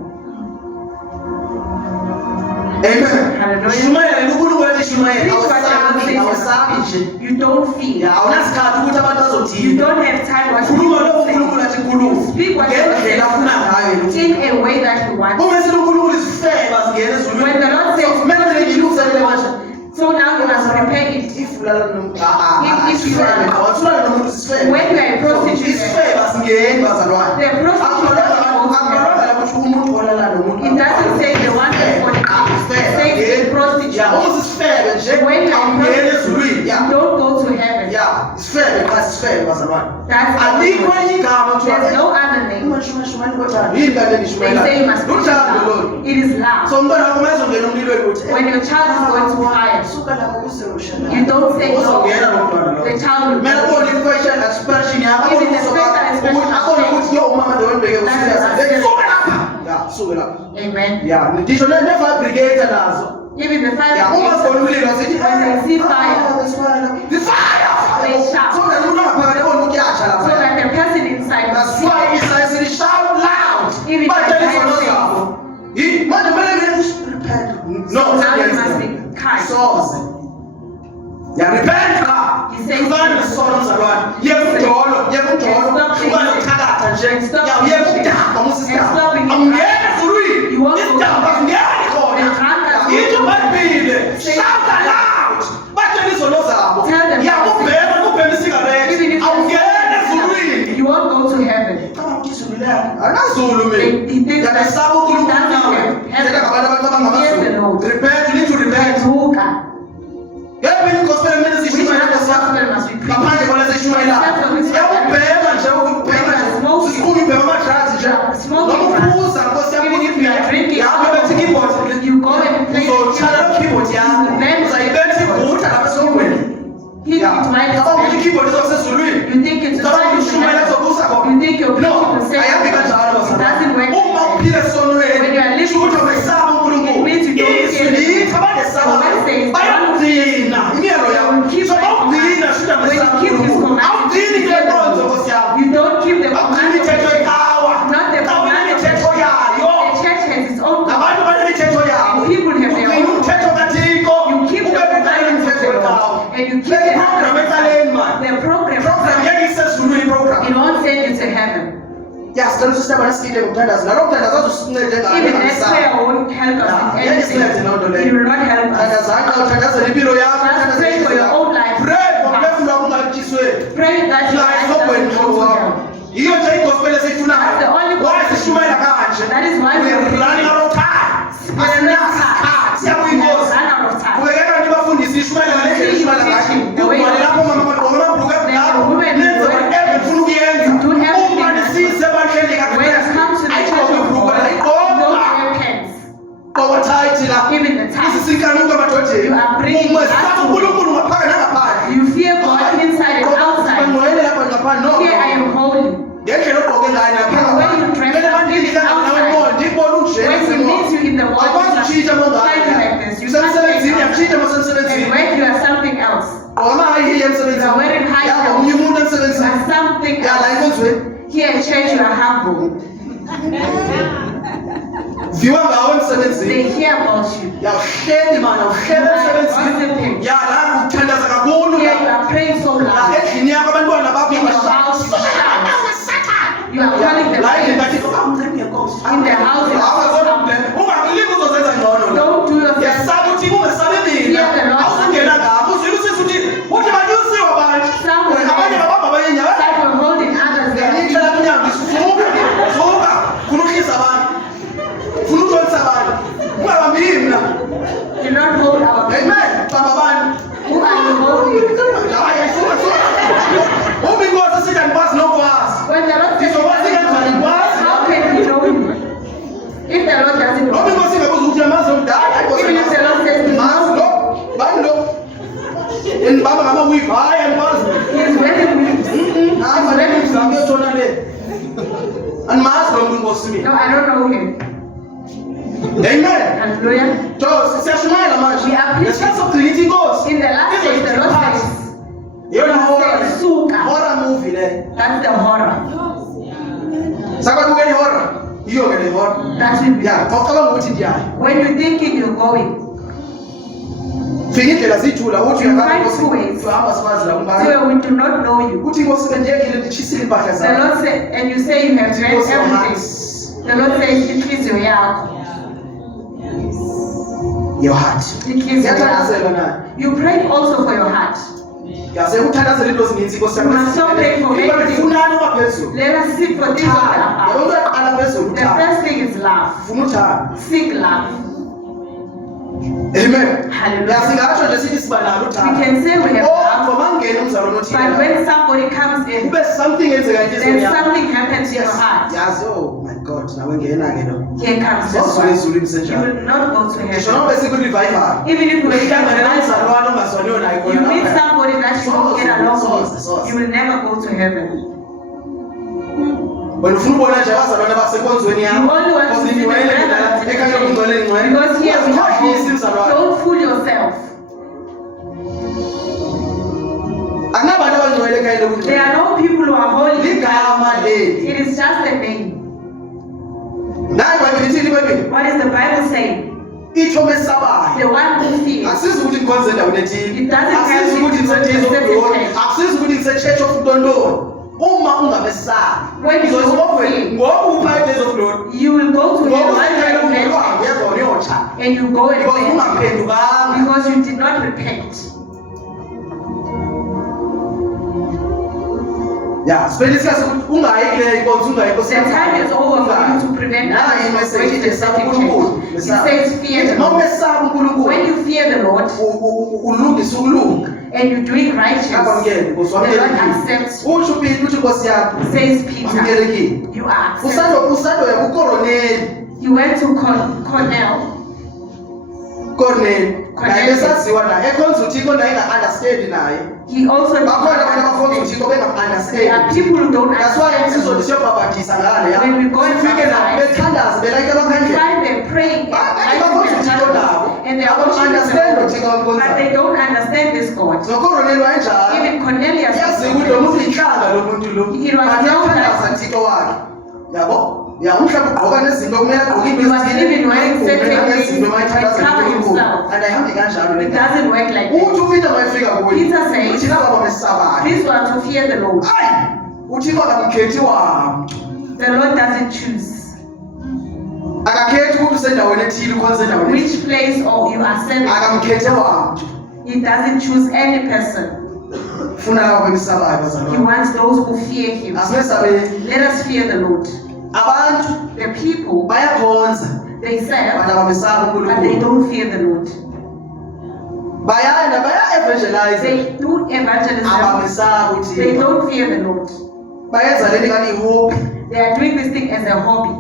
Amen. Hallelujah. Shumayela uNkulunkulu ethi shumayela This is what the Lord says awasabi nje. about you. You don't fear. Ya, awunasikhathi ukuthi abantu You bazothini. don't have time what Khuluma lo to uNkulunkulu athi khuluma. Speak what the Lord Ngendlela afuna ngayo says yena. in a way that he wants. Uma esithi uNkulunkulu isifeba singena ezulwini. When the Lord says, kumele ngilungiselele manje. so now you must prepare it. Ifula If you are, when you are a prostitute, the prostitute it doesn't say the one that fornicates. It says the prostitute. When you are a prostitute, you don't go to heaven. That's there's no other name. They say you must be love. It is love. When your child is going to fire, you don't say no. The child will go. Even the special expression. Amen. Even the fire, when they see fire, they shout. So that the person inside will that's why it says it shout loud. Even But there is the another. No, now you must be kind. Repent. He says, shout aloud. You won't go to heaven. Repent, you need to repent. You go and play you think it's right. You think it's right. You think you're preaching the same. It doesn't work. When you are living, it means you don't care. When you keep his commandments, you don't keep the commandments. Not the commandments. The church has its own commandments. And people have their own commandments. You keep the commandments of the Lord. And you keep the program. It won't send you to heaven. Yes, even that prayer won't help us in anything. It will not help us. Just pray for your own life. Pray that your life doesn't go to hell. That's the only that is why we are running out of time. We are running out of time. Even the time you are bringing you fear God inside and outside. Here I am holy. When you dress up even outside, when he meets you in the world, you are like this. You can't make up. And when you are something else, you are wearing high heels, you are something else. Here at church you are humble. They hear about you. You are gossiping. Here you are praying so loud. In your house you shout. You are calling them names. In the house you are don't do yourself. Fear the Lord. Some will holding others there. Do not hold our people. Who are you holding? When the Lord says, how can he know you? If the Lord doesn't know you. Even if the Lord says, he is very weak. No, I don't know him. Amen. Hallelujah. We are in the last days, the Lord says, horror movie there. That's the horror. That will be. When you think it, you're going. You find two ways. So we do not know you. The Lord said, and you say you have read everything. The Lord says, it is your heart. It is your heart. You pray also for your heart. Yasekuthandaza into ezininzi We must stop praying for many things. Ifunani waphezulu. Let us seek for things that are above. Yabona uqala phezulu The uthando. first thing is love. Ufuna uthando. Seek love. Amen. Hallelujah. Yasingatsho nje sithi siba nalo We uthando. can say we have love, Kodwa mangena umzalwane but othile. when somebody comes in, Kube something enzeka enhliziyweni then yakho. something happens in your Yes. heart. Yazi, oh my God, nawe ngena ke lo. Here comes this Sozwe one. izulu You imsenjalo. will not go to Ngisho heaven. noma besikwi-revival. Even if you Uhlangane nomzalwane ongazwaniyo naye you khona meet lapha. somebody that you don't get along with, Soze. you will never go to heaven. Wena ufuna ubona nje abazalwane basenkonzweni yakho. You only want to see the Ngcwele brothers ekhaya lokungcwele ngcwele. because here we Ungazikhohlisi mzalwane. don't fool yourself. Akunabantu abangcwele ekhaya There lokungcwele. are no people who are holy. Ligama leli. It is just a name. Nayi iBhayibheli ithini iBhayibheli? What is the Bible saying? Itsho mesabayo. The one who fears. Akusizi ukuthi ngikhonze endaweni ethile. It doesn't have Akusizi to ukuthi be ngiseThixo of specific Glory. church. Akusizi ukuthi ngise-Church of Mtondoni. Uma ungamesabi. When you don't fear. Ngoba upha i-Days of Glory. You will go to Ngoba the ukhaya one lokungcwele uyezona uyotsha. and you go and Because repent ungaphendukanga. because you did not repent. Ya, siphele isikhathi ukuthi ungayi kuleyo inkonzo, ungayi The time is over for you to prevent Nayi others from imessage going to ithi the esaba certain uNkulunkulu. church. It says fear the Uma Lord. umesaba uNkulunkulu, When you fear the Lord ulungisa ukulunga. and you're doing righteous, Akwamukele, the Nkosi Lord wamukelekile. accepts you. Utsho uPeter, uthi Nkosi yami, Says Peter, wamukelekile. you are accepted. Usandoya kuKoroneli. You went to Cornell. Corneli. Naye Cornelius. besaziwa naye. Ekhonza uThixo naye enga-understandi naye. He also did not Bakhona abantu abakhonza understand. uThixo There are benga-understandi. people who don't That's why insizwa understand. siyobhabhadisa ngale ya. When we go Sifike nabo inside, bethandaza belayike abakhandlela. Find them praying and Bakhona lighting their uThixo nabo. candles, and they are Abama-understand worshiping uThixo the Lord, but abamkhonzayo. they don't understand this God. noKoroneli wayenjalo. Even Cornelius, Yazi ukuthi lo muntu yinhlanga lo muntu lo. It was Kanti known uyathandaza that- uThixo wakhe. Yabo? Ya umhlaba ugqoka nezinto kumele agqoke into He was even wearing certain Kumele things izinto uma ethandaza and cover uNkulunkulu. himself. And ayihambi kanjalo le It ndaba. doesn't work like Uthi that. uPeter mayefika kuye. Peter says, Uthi laba bamesabayo. These ones who fear the Lord. Hayi, uThixo akamkhethi wamntu. The Lord doesn't choose Akakhethi ukuthi usendaweni ethile ukhonza endaweni ethile. which place or you are serving. Akamkhethe wamntu. He doesn't choose any person. Ufuna laba abemesabayo He bazalwane. wants those who fear him. Asimesabeni. Let us fear the Lord. Abantu The people, bayakhonza. they serve, Abantu abamesaba but they uNkulunkulu. don't fear the Lord. Bayana baya-evangelize. They do evangelism. Abamesaba They uThixo. don't fear the Lord. Bayenza lento kani ihobby. They are doing this thing as a hobby.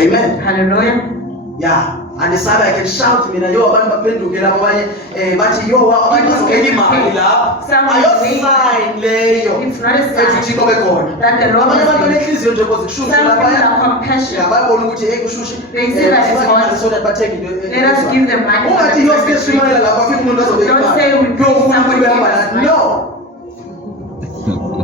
Amen. Hallelujah. Yeah. Andisaba I can shout mina yo abantu baphenduke labo abanye bathi yo abantu bazongena imali la. Ayo-sign leyo. It's not a Ethi sign uThixo bekhona. that the Lord Abanye abantu is there. banenhliziyo nje because kushushu Some people lapha. are compassionate. Ya bayabona ukuthi hey kushushu. They say that it's hot. So that bathenge into. Let us give them money. Ungathi yo sike shimayela lapha afike umuntu azobeka imali. Don't say we Yo pay uNkulunkulu somebody behamba else's la. money. No.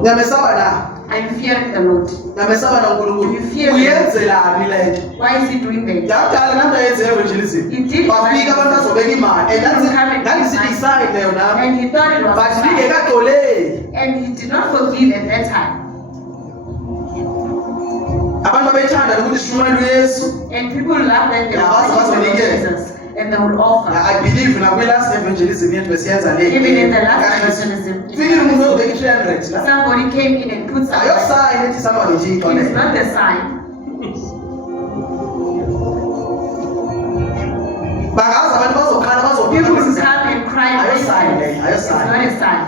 Nyamesaba na. I'm fearing the Lord. Nyamesaba na uNkulunkulu. You fear him. Uyenzelani lento? Why is he doing that? Yakudala nami ayenze evangelism. He did Bafika abantu bazobeka imali. And ngangisi-decide leyo nami. And he thought it was But a sign. ngingekagoleki. And he did not forgive at that time. Abantu babethanda ukuthi sishumayele uYesu. And people love that they Yeah, will that's worship what Jesus. And they will offer. I believe na kwi-last evangelism yethu besiyenza le. Even in the last evangelism, Fikile umuntu ozobeka i-300 la. somebody came in and put something. Ayosayini ethi somebody nje It is ixolele. not the sign. Bangazi abantu bazokhala People will bazobika. come and cry. Are you It's sign there? Are you sign? not a sign.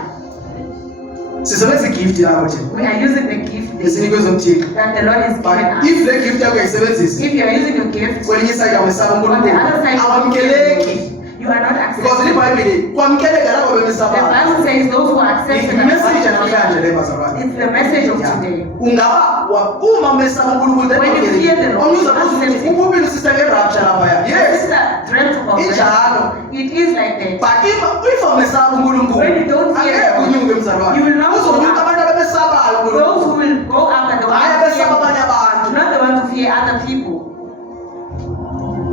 Sisebenzisa i-gift yakho nje. We are using the gift Esinikwe zomthixo. that the Lord has given But us. if le gift yakho uyayisebenzisa, If you are using your gift, kwelinye iside awesaba on the uNkulunkulu, other side, awamukeleki. you are not Because accepted. iBhayibheli kwamukeleka labo The bemesabayo. Bible says those who are accepted are Imessage accepted. namhlanje le bazalwane. It's the message of Yeah. today. Ungaba uma mesaba uNkulunkulu When you fear the Lord, Omnye uzabuza ukuthi ukubili sister nge-rapture lapha. Yes. Sister dreamt about Injalo. that. It is like that. But if umesaba uNkulunkulu, When you don't fear angeke God, unyuke mzalwane. you will not go Uzonyuka up. abantu abemesabayo uNkulunkulu. Those who will go up and the Hayi ones who abesaba fear, abanye abantu. not the ones who fear other people.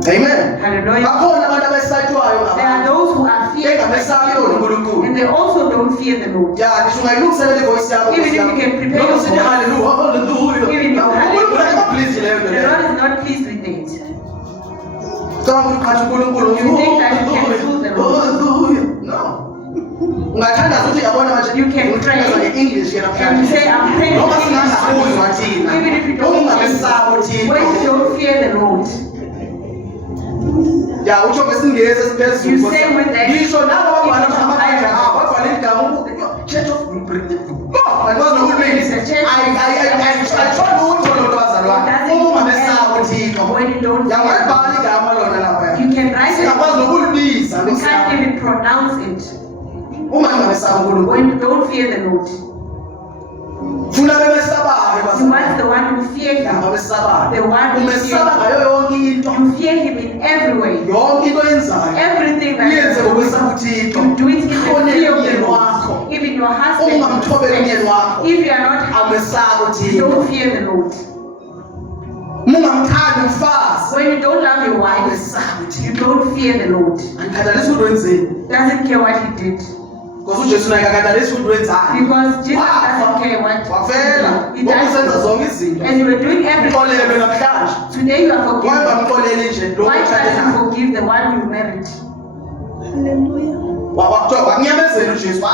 Amen. Hallelujah. Bakhona abantu abesatshwayo There are ngabantu. those who are fearing Bengamesabi yona uNkulunkulu. and they also don't fear the Lord. Ya, ngisho ungayilungiselela ivoice yakho. Even if you can prepare Noma your usithi voice. hallelujah, hallelujah. Even if uNkulunkulu akaplease leyo nto The leyo. Lord is not pleased with it. Cabanga ukuthi qhatsha uNkulunkulu. You think that you can fool the Lord. Hallelujah. No. ungathandaza ukuthi yabona manje You can pray nge-English yena and say, I'm praying noma in singangakuzwa English. thina Even if you noma don't ungamesabi uThixo when you don't fear the Lord. ya utsho ngesingesi esiphezulu You say with that- ngisho nabo babhala amabandla abo babhala igama Church of akwazi nokumeans ayitholi utho lo bazalwane uma ungamesabi uThixo When you don't fear yangalibhala igama lona lapha you can write singakwazi it. nokulibiza You can't even pronounce it. uma ungamesabi uNkulunkulu When you don't fear the Lord. funa bemesabayo You want the one who fear him. abamesabayo The one who umesaba fears. ngayo yonke into You fear him in every way. yonke into yenzayo Everything that uyenze you do, ngokwesaba uThixo you do it in the Khona fear of the umyeni Lord. wakho Even your husband. ungamthobeli umyeni wakho If you are not happy, awumesaba you uThixo don't fear the Lord. mungamthandi umfazi When you don't love your wife, awumesaba uThixo you don't fear the Lord. angikhathalisi ukuthi wenzeni Doesn't care what he did. because uJesu naye akakhathalisi ukuthi wenzani Because Jesus Wafa, doesn't care what wafela he did. He ngokusenza died. zonke izinto And you were doing everything. uxolelwe namhlanje Today you are why forgiven. bamxoleli nje lo Why mshade can't you naye forgive the one you married? wakunyamezela uJesu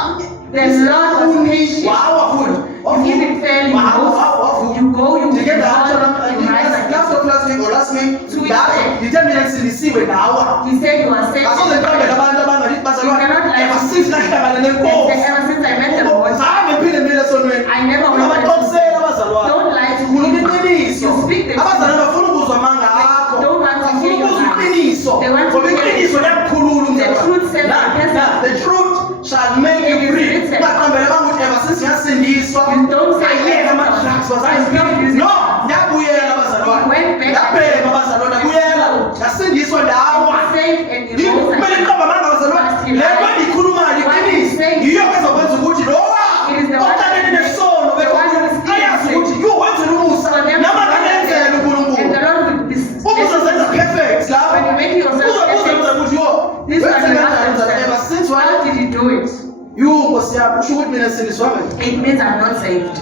The Lord was patient. wawa futhi You even fail, you go, you go, you ndike ndatsho fall, you rise again. last week or last week 2 weeks ndatsho back. ndithe mina ngisindisiwe ndawa He said you are saved. asoze ndiqambele abantu abangalithi bazalwane ebasithi nahlangana nenkosi Ever since I met the Lord, zange phinde mile esonweni I never went ungabaxokisela abazalwane Don't lie to khuluma people. iqiniso You speak the abazalwane bafuna ukuzwa amanga akho Don't want to bafuna hear your ukuzwa lies. iqiniso They want to ngoba hear iqiniso liyakukhulula The truth sets a person. the truth shall make you It is free written. ungaqambela bangukuthi ever since ngasindiswa You don't say ayeka that. ama-drugs Stop bazange using no drugs. ndabuyela abazalwane You went back. ndabhema abazalwane buyela ngasindiswa ndawa saved and you rose kumele again. iqamba amanga abazalwane le nto endiyikhulumayo iqiniso yiyo ezokwenza ukuthi lowa It is the one oqalene nesono the one who is ayazi innocent. ukuthi yho wenzela umusa For them to namakangenzela And unkulunkulu the Lord will be ubuzozenza perfect lapha When you make yourself uzozenza perfect, ukuthi yho this wenze one you kanjani have ever to since How did you do it? yho nkosi yami usho ukuthi mina sindiswanga It means I'm not saved.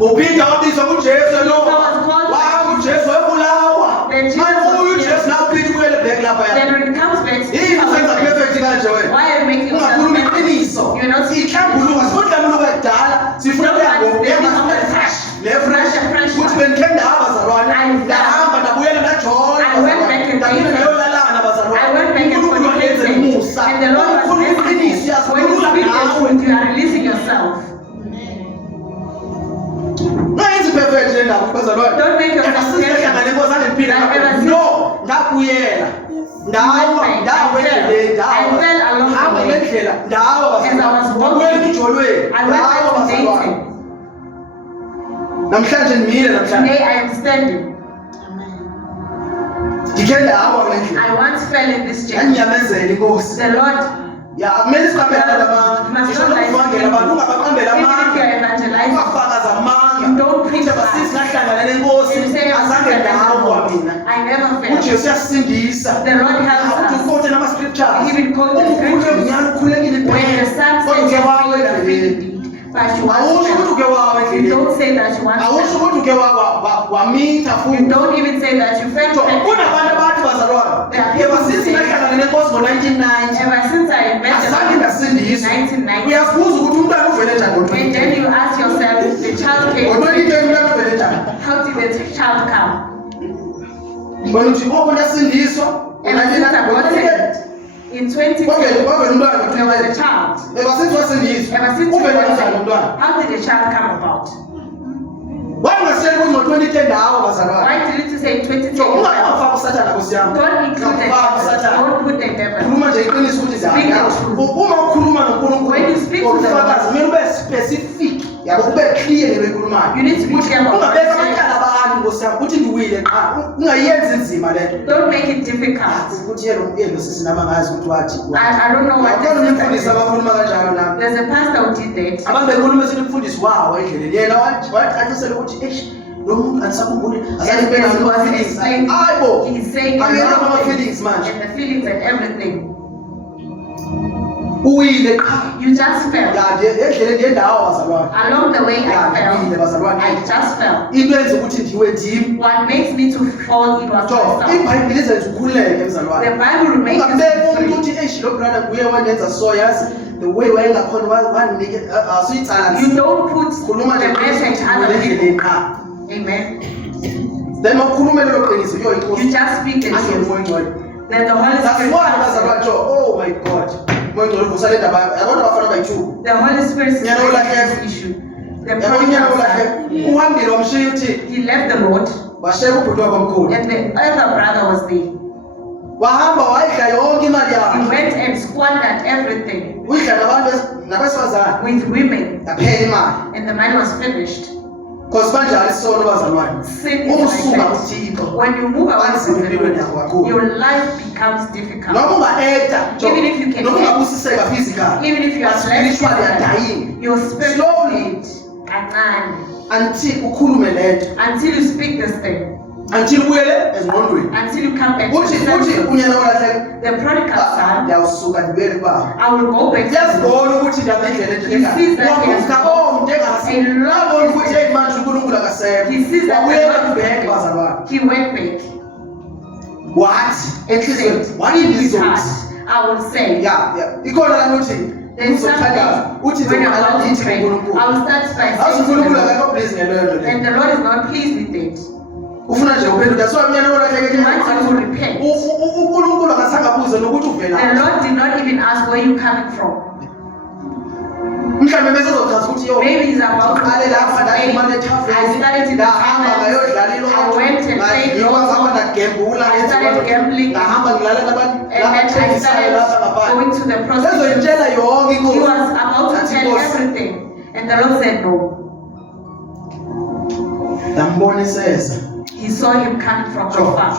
uphinda wabizwa kujesu lo I was called- wahamba ujesu webulawa Then Jesus manje was uyu killed. jesu nawe uphinde ubuyele back lapha Then when it comes back, yini usenza perfect kanje wena why are you making yourself ungakhuluma perfect? iqiniso You're not ihlambuluka sifunhlambuluka kudala sifuna Fresh. nefresh Fresh. ukuthi bendikhe ndahamba bazalwane I- ndahamba ndabuyela ndajola I went back and ndaphinde prayed. ndayolalana bazalwane I went back and unkulunkulu wangenza fornicated. umusa And the Lord was ukhuluma iqiniso blessing. When you yazikhulula speak the nawe truth, you are releasing yourself. ungayenzi perfect le ndaba bazalwane Don't make yourself asisehlangane perfect. nkosana ndiphinde Like ever since- no ndabuyela ndawa endleleni hamba ngendlela ndawa ndabuyela ngijolweni I went ndawa back to bazalwane dating. namhlanje ndimile namhlanje Today I am standing. ndikhe ndawa kule ndlela I once fell in this jail. yandinyamezela inkosi The Lord, ya akumele siqambele abantu amanga ngisho nokuvangela abantu ungabaqambela even if you amanga are evangelizing, ungafakaza amanga Don't preach ukuthi basithi ngahlangana nenkosi you say azange ndawa mina I never fell. ujesu uyasindisa The Lord helps ukuthi us. ukote nama-scriptures Even quote the ukhulule scriptures. nyani ukhulekile When the Son kodwa says uke you're wawa free, you're free endleleni indeed. But you awusho want ukuthi to uke wawa You endleleni don't say that you want awusho to ukuthi uke wamitha You futhi don't even say that you felt kunabantu abathi bazalwane ebasithi ngahlangane nenkosi ngo-1990 Ever since I met azange the ndasindiswa 1990, uyazibuza ukuthi umntwana uvele njani and then you ask yourself, the child came. ngo-2010 umntwana uvele njani How did the child come? bona ukuthi obo ndasindiswa Ever since I got saved, in 2010, kwavele umntwana there was a child. ebasithi wasindiswa Ever since uvele I got kanjani saved, umntwana how did the child come about? wangasiyeli ukuthi ngo-2010 ndawo bazalwane Why did you say 2010? so ungafaka usathana nkosi yami Don't include the Ungafaka devil. usathana Don't put the devil. khuluma nje iqiniso ukuthi Speak the truth. uma ukhuluma nonkulunkulu When you speak to the ufakazi kumele ube specific yabo ube clear ngento eyikhulumayo You need to be clear about what ungabeka you say. amacala abantu nkosi yami ukuthi ndiwile qha ungayenzi nzima le nto Don't make it difficult. ukuthi yena sisinama ngazi ukuthi wathi I don't know what Yabona the umfundisi sister did. abakhuluma kanjalo nami There's a pastor who did that. abantu bekhuluma esithi umfundisi wawo endleleni yena wacacisela ukuthi eish lo muntu andisakhumbuli azange Yes, he was feelings explaining. hayi bo He's saying a angena lot of ama-feelings things manje and the feelings and everything. uwile qha You just fell. endleleni yendawo bazalwane Along the way, I uwile fell. bazalwane I just fell. into enza ukuthi ndiwe ndim What makes me to fall, it was jo myself. ibhayibhile izenza ukhululeke The mzalwane Bible will make ungabeka us umuntu free. uthi eish lo brother nguye wandenza so yazi the way wayengakhona wanike asuyitsala You don't put the message other people. Amen. then ukhulume lelo qiniso yo You inkosi just speak the angene truth. umoya ngcwele. Then the Holy That's Spirit why comes in. bazabatsho oh my god umoya ngcwele uvusa le ndaba yabona bafana bayi-2 The Holy Spirit is Nyana ulahleka. this issue. The yabona prodigal ulahle son, uhambile wamshiya uthixo he left the Lord, washiyeka ubhuti wakwamkhulu and the other brother was there. wahamba wayidla yonke imali He yakhe went and squandered everything uyidla nabantu nabesifazane with women, yaphela imali and the money was finished. because banjalo isono bazalwane Sin is umusuka like that. kuthixo When you move away from the empilweni yakho Lord, kakhulu your life becomes difficult. noma unga-eda Even if you can noma act, ungabusiseka physically even if you are but spiritually blessed, dying your spirit Slowly. is kancane until ukhulume lento until you speak this thing, until ubuyele ezingqondweni until you come back to uthi the senses. unyana olahleka The prodigal son, ndiyawusuka ndibuyele kubaba I will go back to the uyazibona ukuthi ndabendlela He sees that he has enjewakumka a lot of ukuthi eyi manje unkulunkulu akasekho He sees that the wabuyela Lord is kubheke there. bazalwane He went back. wathi enhliziyweni Said, wathi in his lizothi heart, I will say, ya ikhona lana uthi there's uzothandaza uthi something when I'm about to ndithi pray, unkulunkulu I will start by saying to unkulunkulu the Lord, akekho please ngeleyo nto leyo and the Lord is not pleased with it. ufuna nje uphenduka so unyana He olahleke wants you to repent. unkulunkulu akasange abuze nokuthi The uvela Lord did not even ask where you coming from. mhlawumbe bese uzochaza ukuthi yo Maybe he's about to qale lapha say, ndafumana I ethafeni started in the ngahamba ngayodlala I went and played ngahamba lots, ndagembula I started gambling, ngahamba ngilala and then I nabathengisayo lapha started ngaphandle going to the prostitutes. ezoyitshela yonke He inkosi was about to Athi, tell "Nkosi, everything, and the Lord said no. ndambona eseza He saw him coming from afar.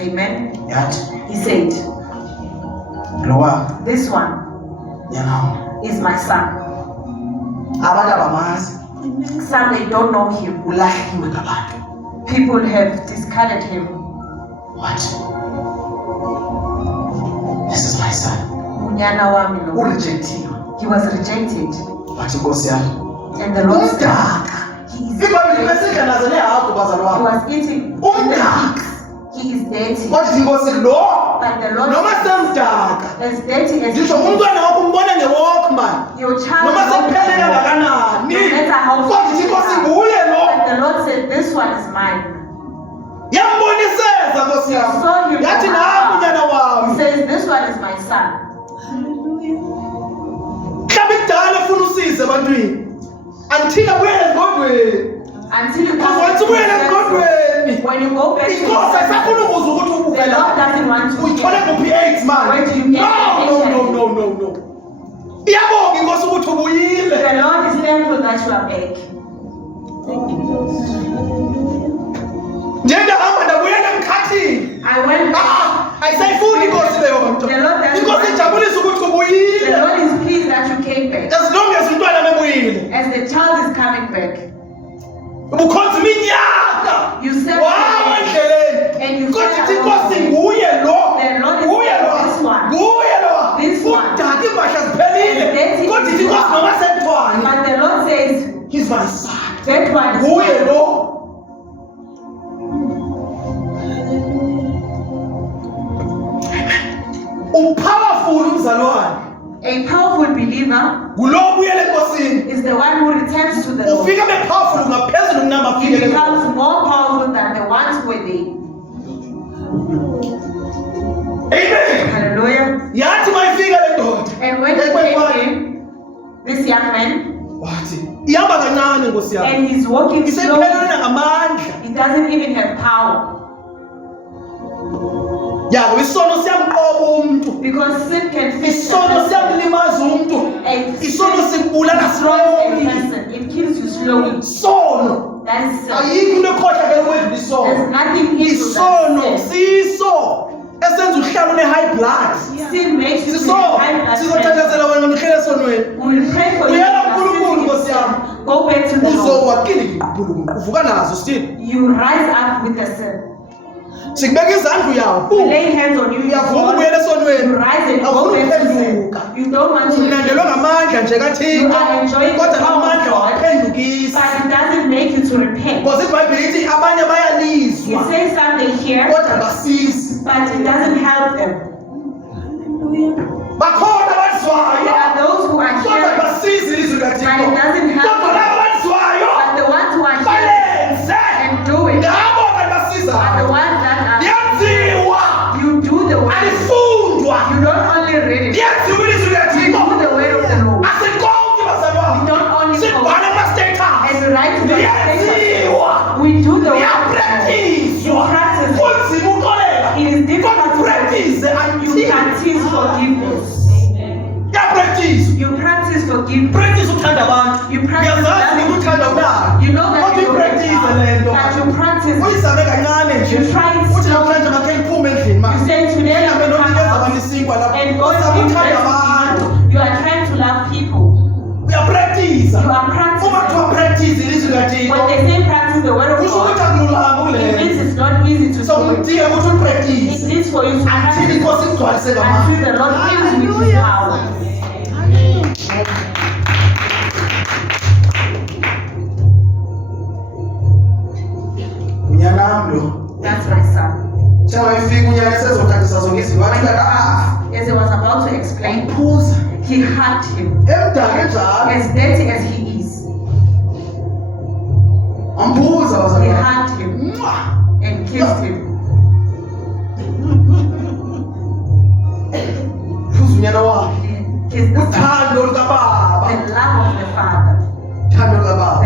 Amen. yathi He said, lo wami this one yanawo is my son. abantu abamazi Some they don't know him. ulahliwe ngabantu People have discarded him. wathi this is my son Unyana wami lo. urejectiwe He was rejected. wathi nkosi yami And the Lord said, umdaka he is ibhayibheli besidla nazo nehagu He bazalwane was eating in the umdaka He is dirty. wathi inkosi lo But the Lord noma said, semdaka as dirty as ngisho umntwana wakho umbona nge-walkman your child noma is not sekuphelele dirty. kangakanani No matter how kodwa inkosi nguye lo But the Lord said, this one is mine. yamboniseza nkosi yami Saw him yathi from naku afar. unyana He wami says, this one is my son. mhlawumbe kudala funa usize ebantwini until abuyele ezingqondweni Until you come Because back once to ubuyele the ezingqondweni senses. When you go back to inkosi the ayisafuna senses, ukuza ukuthi the uvela Lord doesn't want to uyithole kuphi i-AIDS man Where do you get no iyabonga inkosi ukuthi ubuyile The Lord is thankful that you are back. njengahamba ndabuyela emkhathini I went back. ayisayifuni inkosi leyo nto The Lord doesn't inkosi want- ijabulisa ukuthi The ubuyile Lord is pleased that you came back. as long as umntwana bebuyile As the child is coming back, ubukhonza iminyaka you serve wawa the endleleni and you kodwa serve ithi the inkosi Lord. nguye lo The Lord is nguye lo this one. nguye lo This one. umdaka impahla ziphelile That is kodwa ithi this inkosi one. noma sethwani But the Lord says, he's my son that one is nguye mine. lo upowerful umzalwane A powerful believer ngulo obuyela enkosini is the one who returns to the Lord. ufike bepowerful ungaphezulu kunamba He afike becomes more powerful than the ones who were there. amen Hallelujah. yathi mayifika le ndoda And when he came in, this young man, wathi ihamba kancane nkosi yami and he's walking slowly, isephelelwe ngamandla he doesn't even have power. yabo isono siyamqoba umuntu Because sin can fix a isono person. siyamlimaza umuntu And isono sikubulala destroys a slowly person. It kills you slowly. sono That is sin. ayikho into ekhohlakele ukwedlula isono There's nothing evil isono than sin. siso esenza uhlalo ne-high blood Sin makes you to siso have high blood pressure. sizothandazela wena mhlele esonweni We will pray for you. Uyala uNkulunkulu, Nkosi yami. Go back to the Lord. uzowakile uNkulunkulu uvuka nazo still You rise up with the sin. sikubeka izandla yawo We lay hands on you. You uyavuka fall. ubuyela You esonweni rise and go awufuni back to sin. ukuphenduka You don't want to. umnandelwe ngamandla nje You kathixo are enjoying kodwa the power of lamandla God, waphendukisa but it doesn't make you to repent. because ibhayibhile ithi abanye You bayalizwa say something here, kodwa basizi but it doesn't help them. bakhona are those who are hearing, but it doesn't help them. But the ones who are hearing and do it are the ones that are. You do the word. You don't only read it. You do the word of the Lord. We don't only quote and write to the paper. We do the word of the Lord. You practice it. It is difficult to practice. You practice forgiveness. You practice forgiveness. You practice that. You know that you practice, but you practice. You try it slowly. You say today I'm going to come out and go to you are trying to love people. You are practicing. When they say practice the word of God, it means it's not easy to do it. It is for you to practice until the Lord fills you with His power. That's my son. As he was about to explain, he hugged him. As dirty as he is, he hugged him and kissed him. He kissed the son. The love of the father.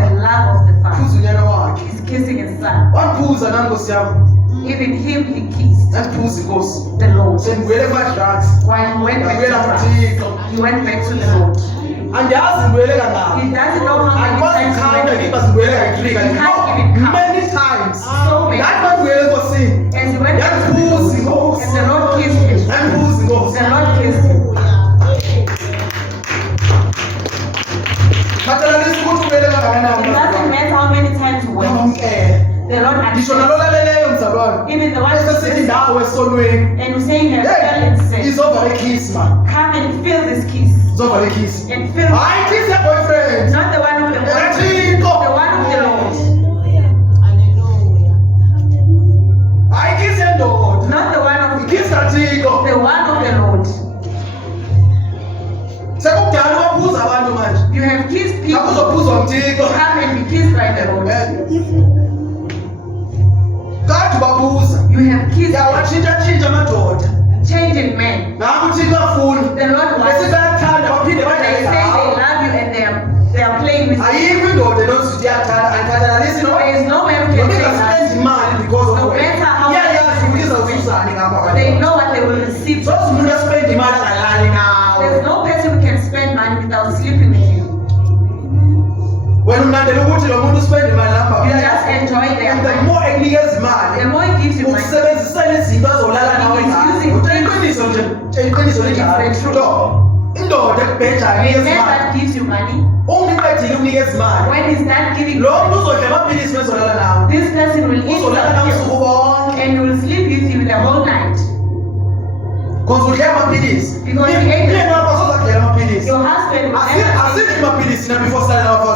The love of the father. He's kissing his son. Even him he kissed the Lord. While he went back to drugs, he went back to the Lord. He doesn't know how many times he went. He can't even count. Many times. So many. As he went back to the Lord, and the Lord kissed him. The Lord kissed him. It doesn't matter how many times you went. The Lord accepts. Even the one who says, and you say you have fell in sin. Come and feel this kiss. And feel not the one of the boyfriend, the one of the Lord. Not the one of the one of the Lord. You have kissed people. Come and be kissed by the Lord. You have kissed changing men. The Lord wants. They say they love you and they are playing with you. There is no man who can say that. No matter how they know what they will receive. There's no person who can spend money without sleeping with you. You just enjoy their money. The more he gives you money, he's using it's the truth. A man that gives you money, when he's done giving you money, this person will eat and will sleep with you the whole night. Because he ate your husband will never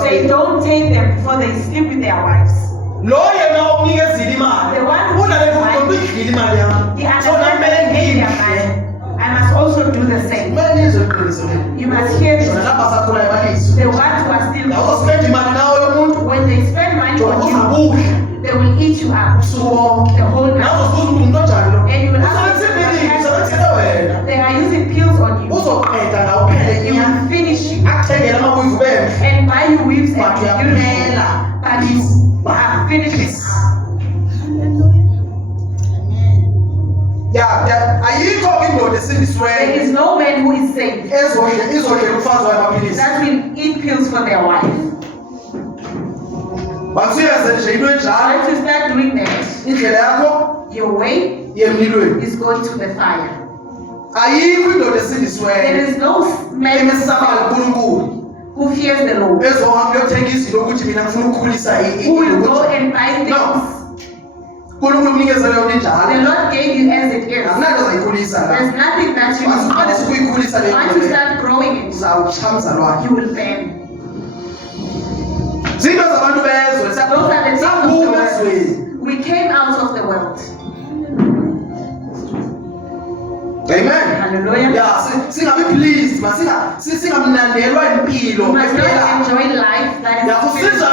they don't take them before they sleep with their wives. The one who gives money, he understands their money. I must also do the same. You must hear this. The ones who are still when they spend money on you, they will eat you up the whole night. And you will ask them, they are using pills on you. You will finish you and buy you weaves and you but you have finished. There is no man who is saved that will eat pills for their wife. Once you start doing that, your way is going to the fire. There is no man who fears the Lord, who will go and buy things. The Lord gave you as it is. There's nothing that you need. Once you start growing it, you will burn. Those are the things of the world. We came out of the world. Amen. Hallelujah. Yeah, singabe pleased, singamnandelwa impilo. You must not enjoy life that is Yeah, kusizwa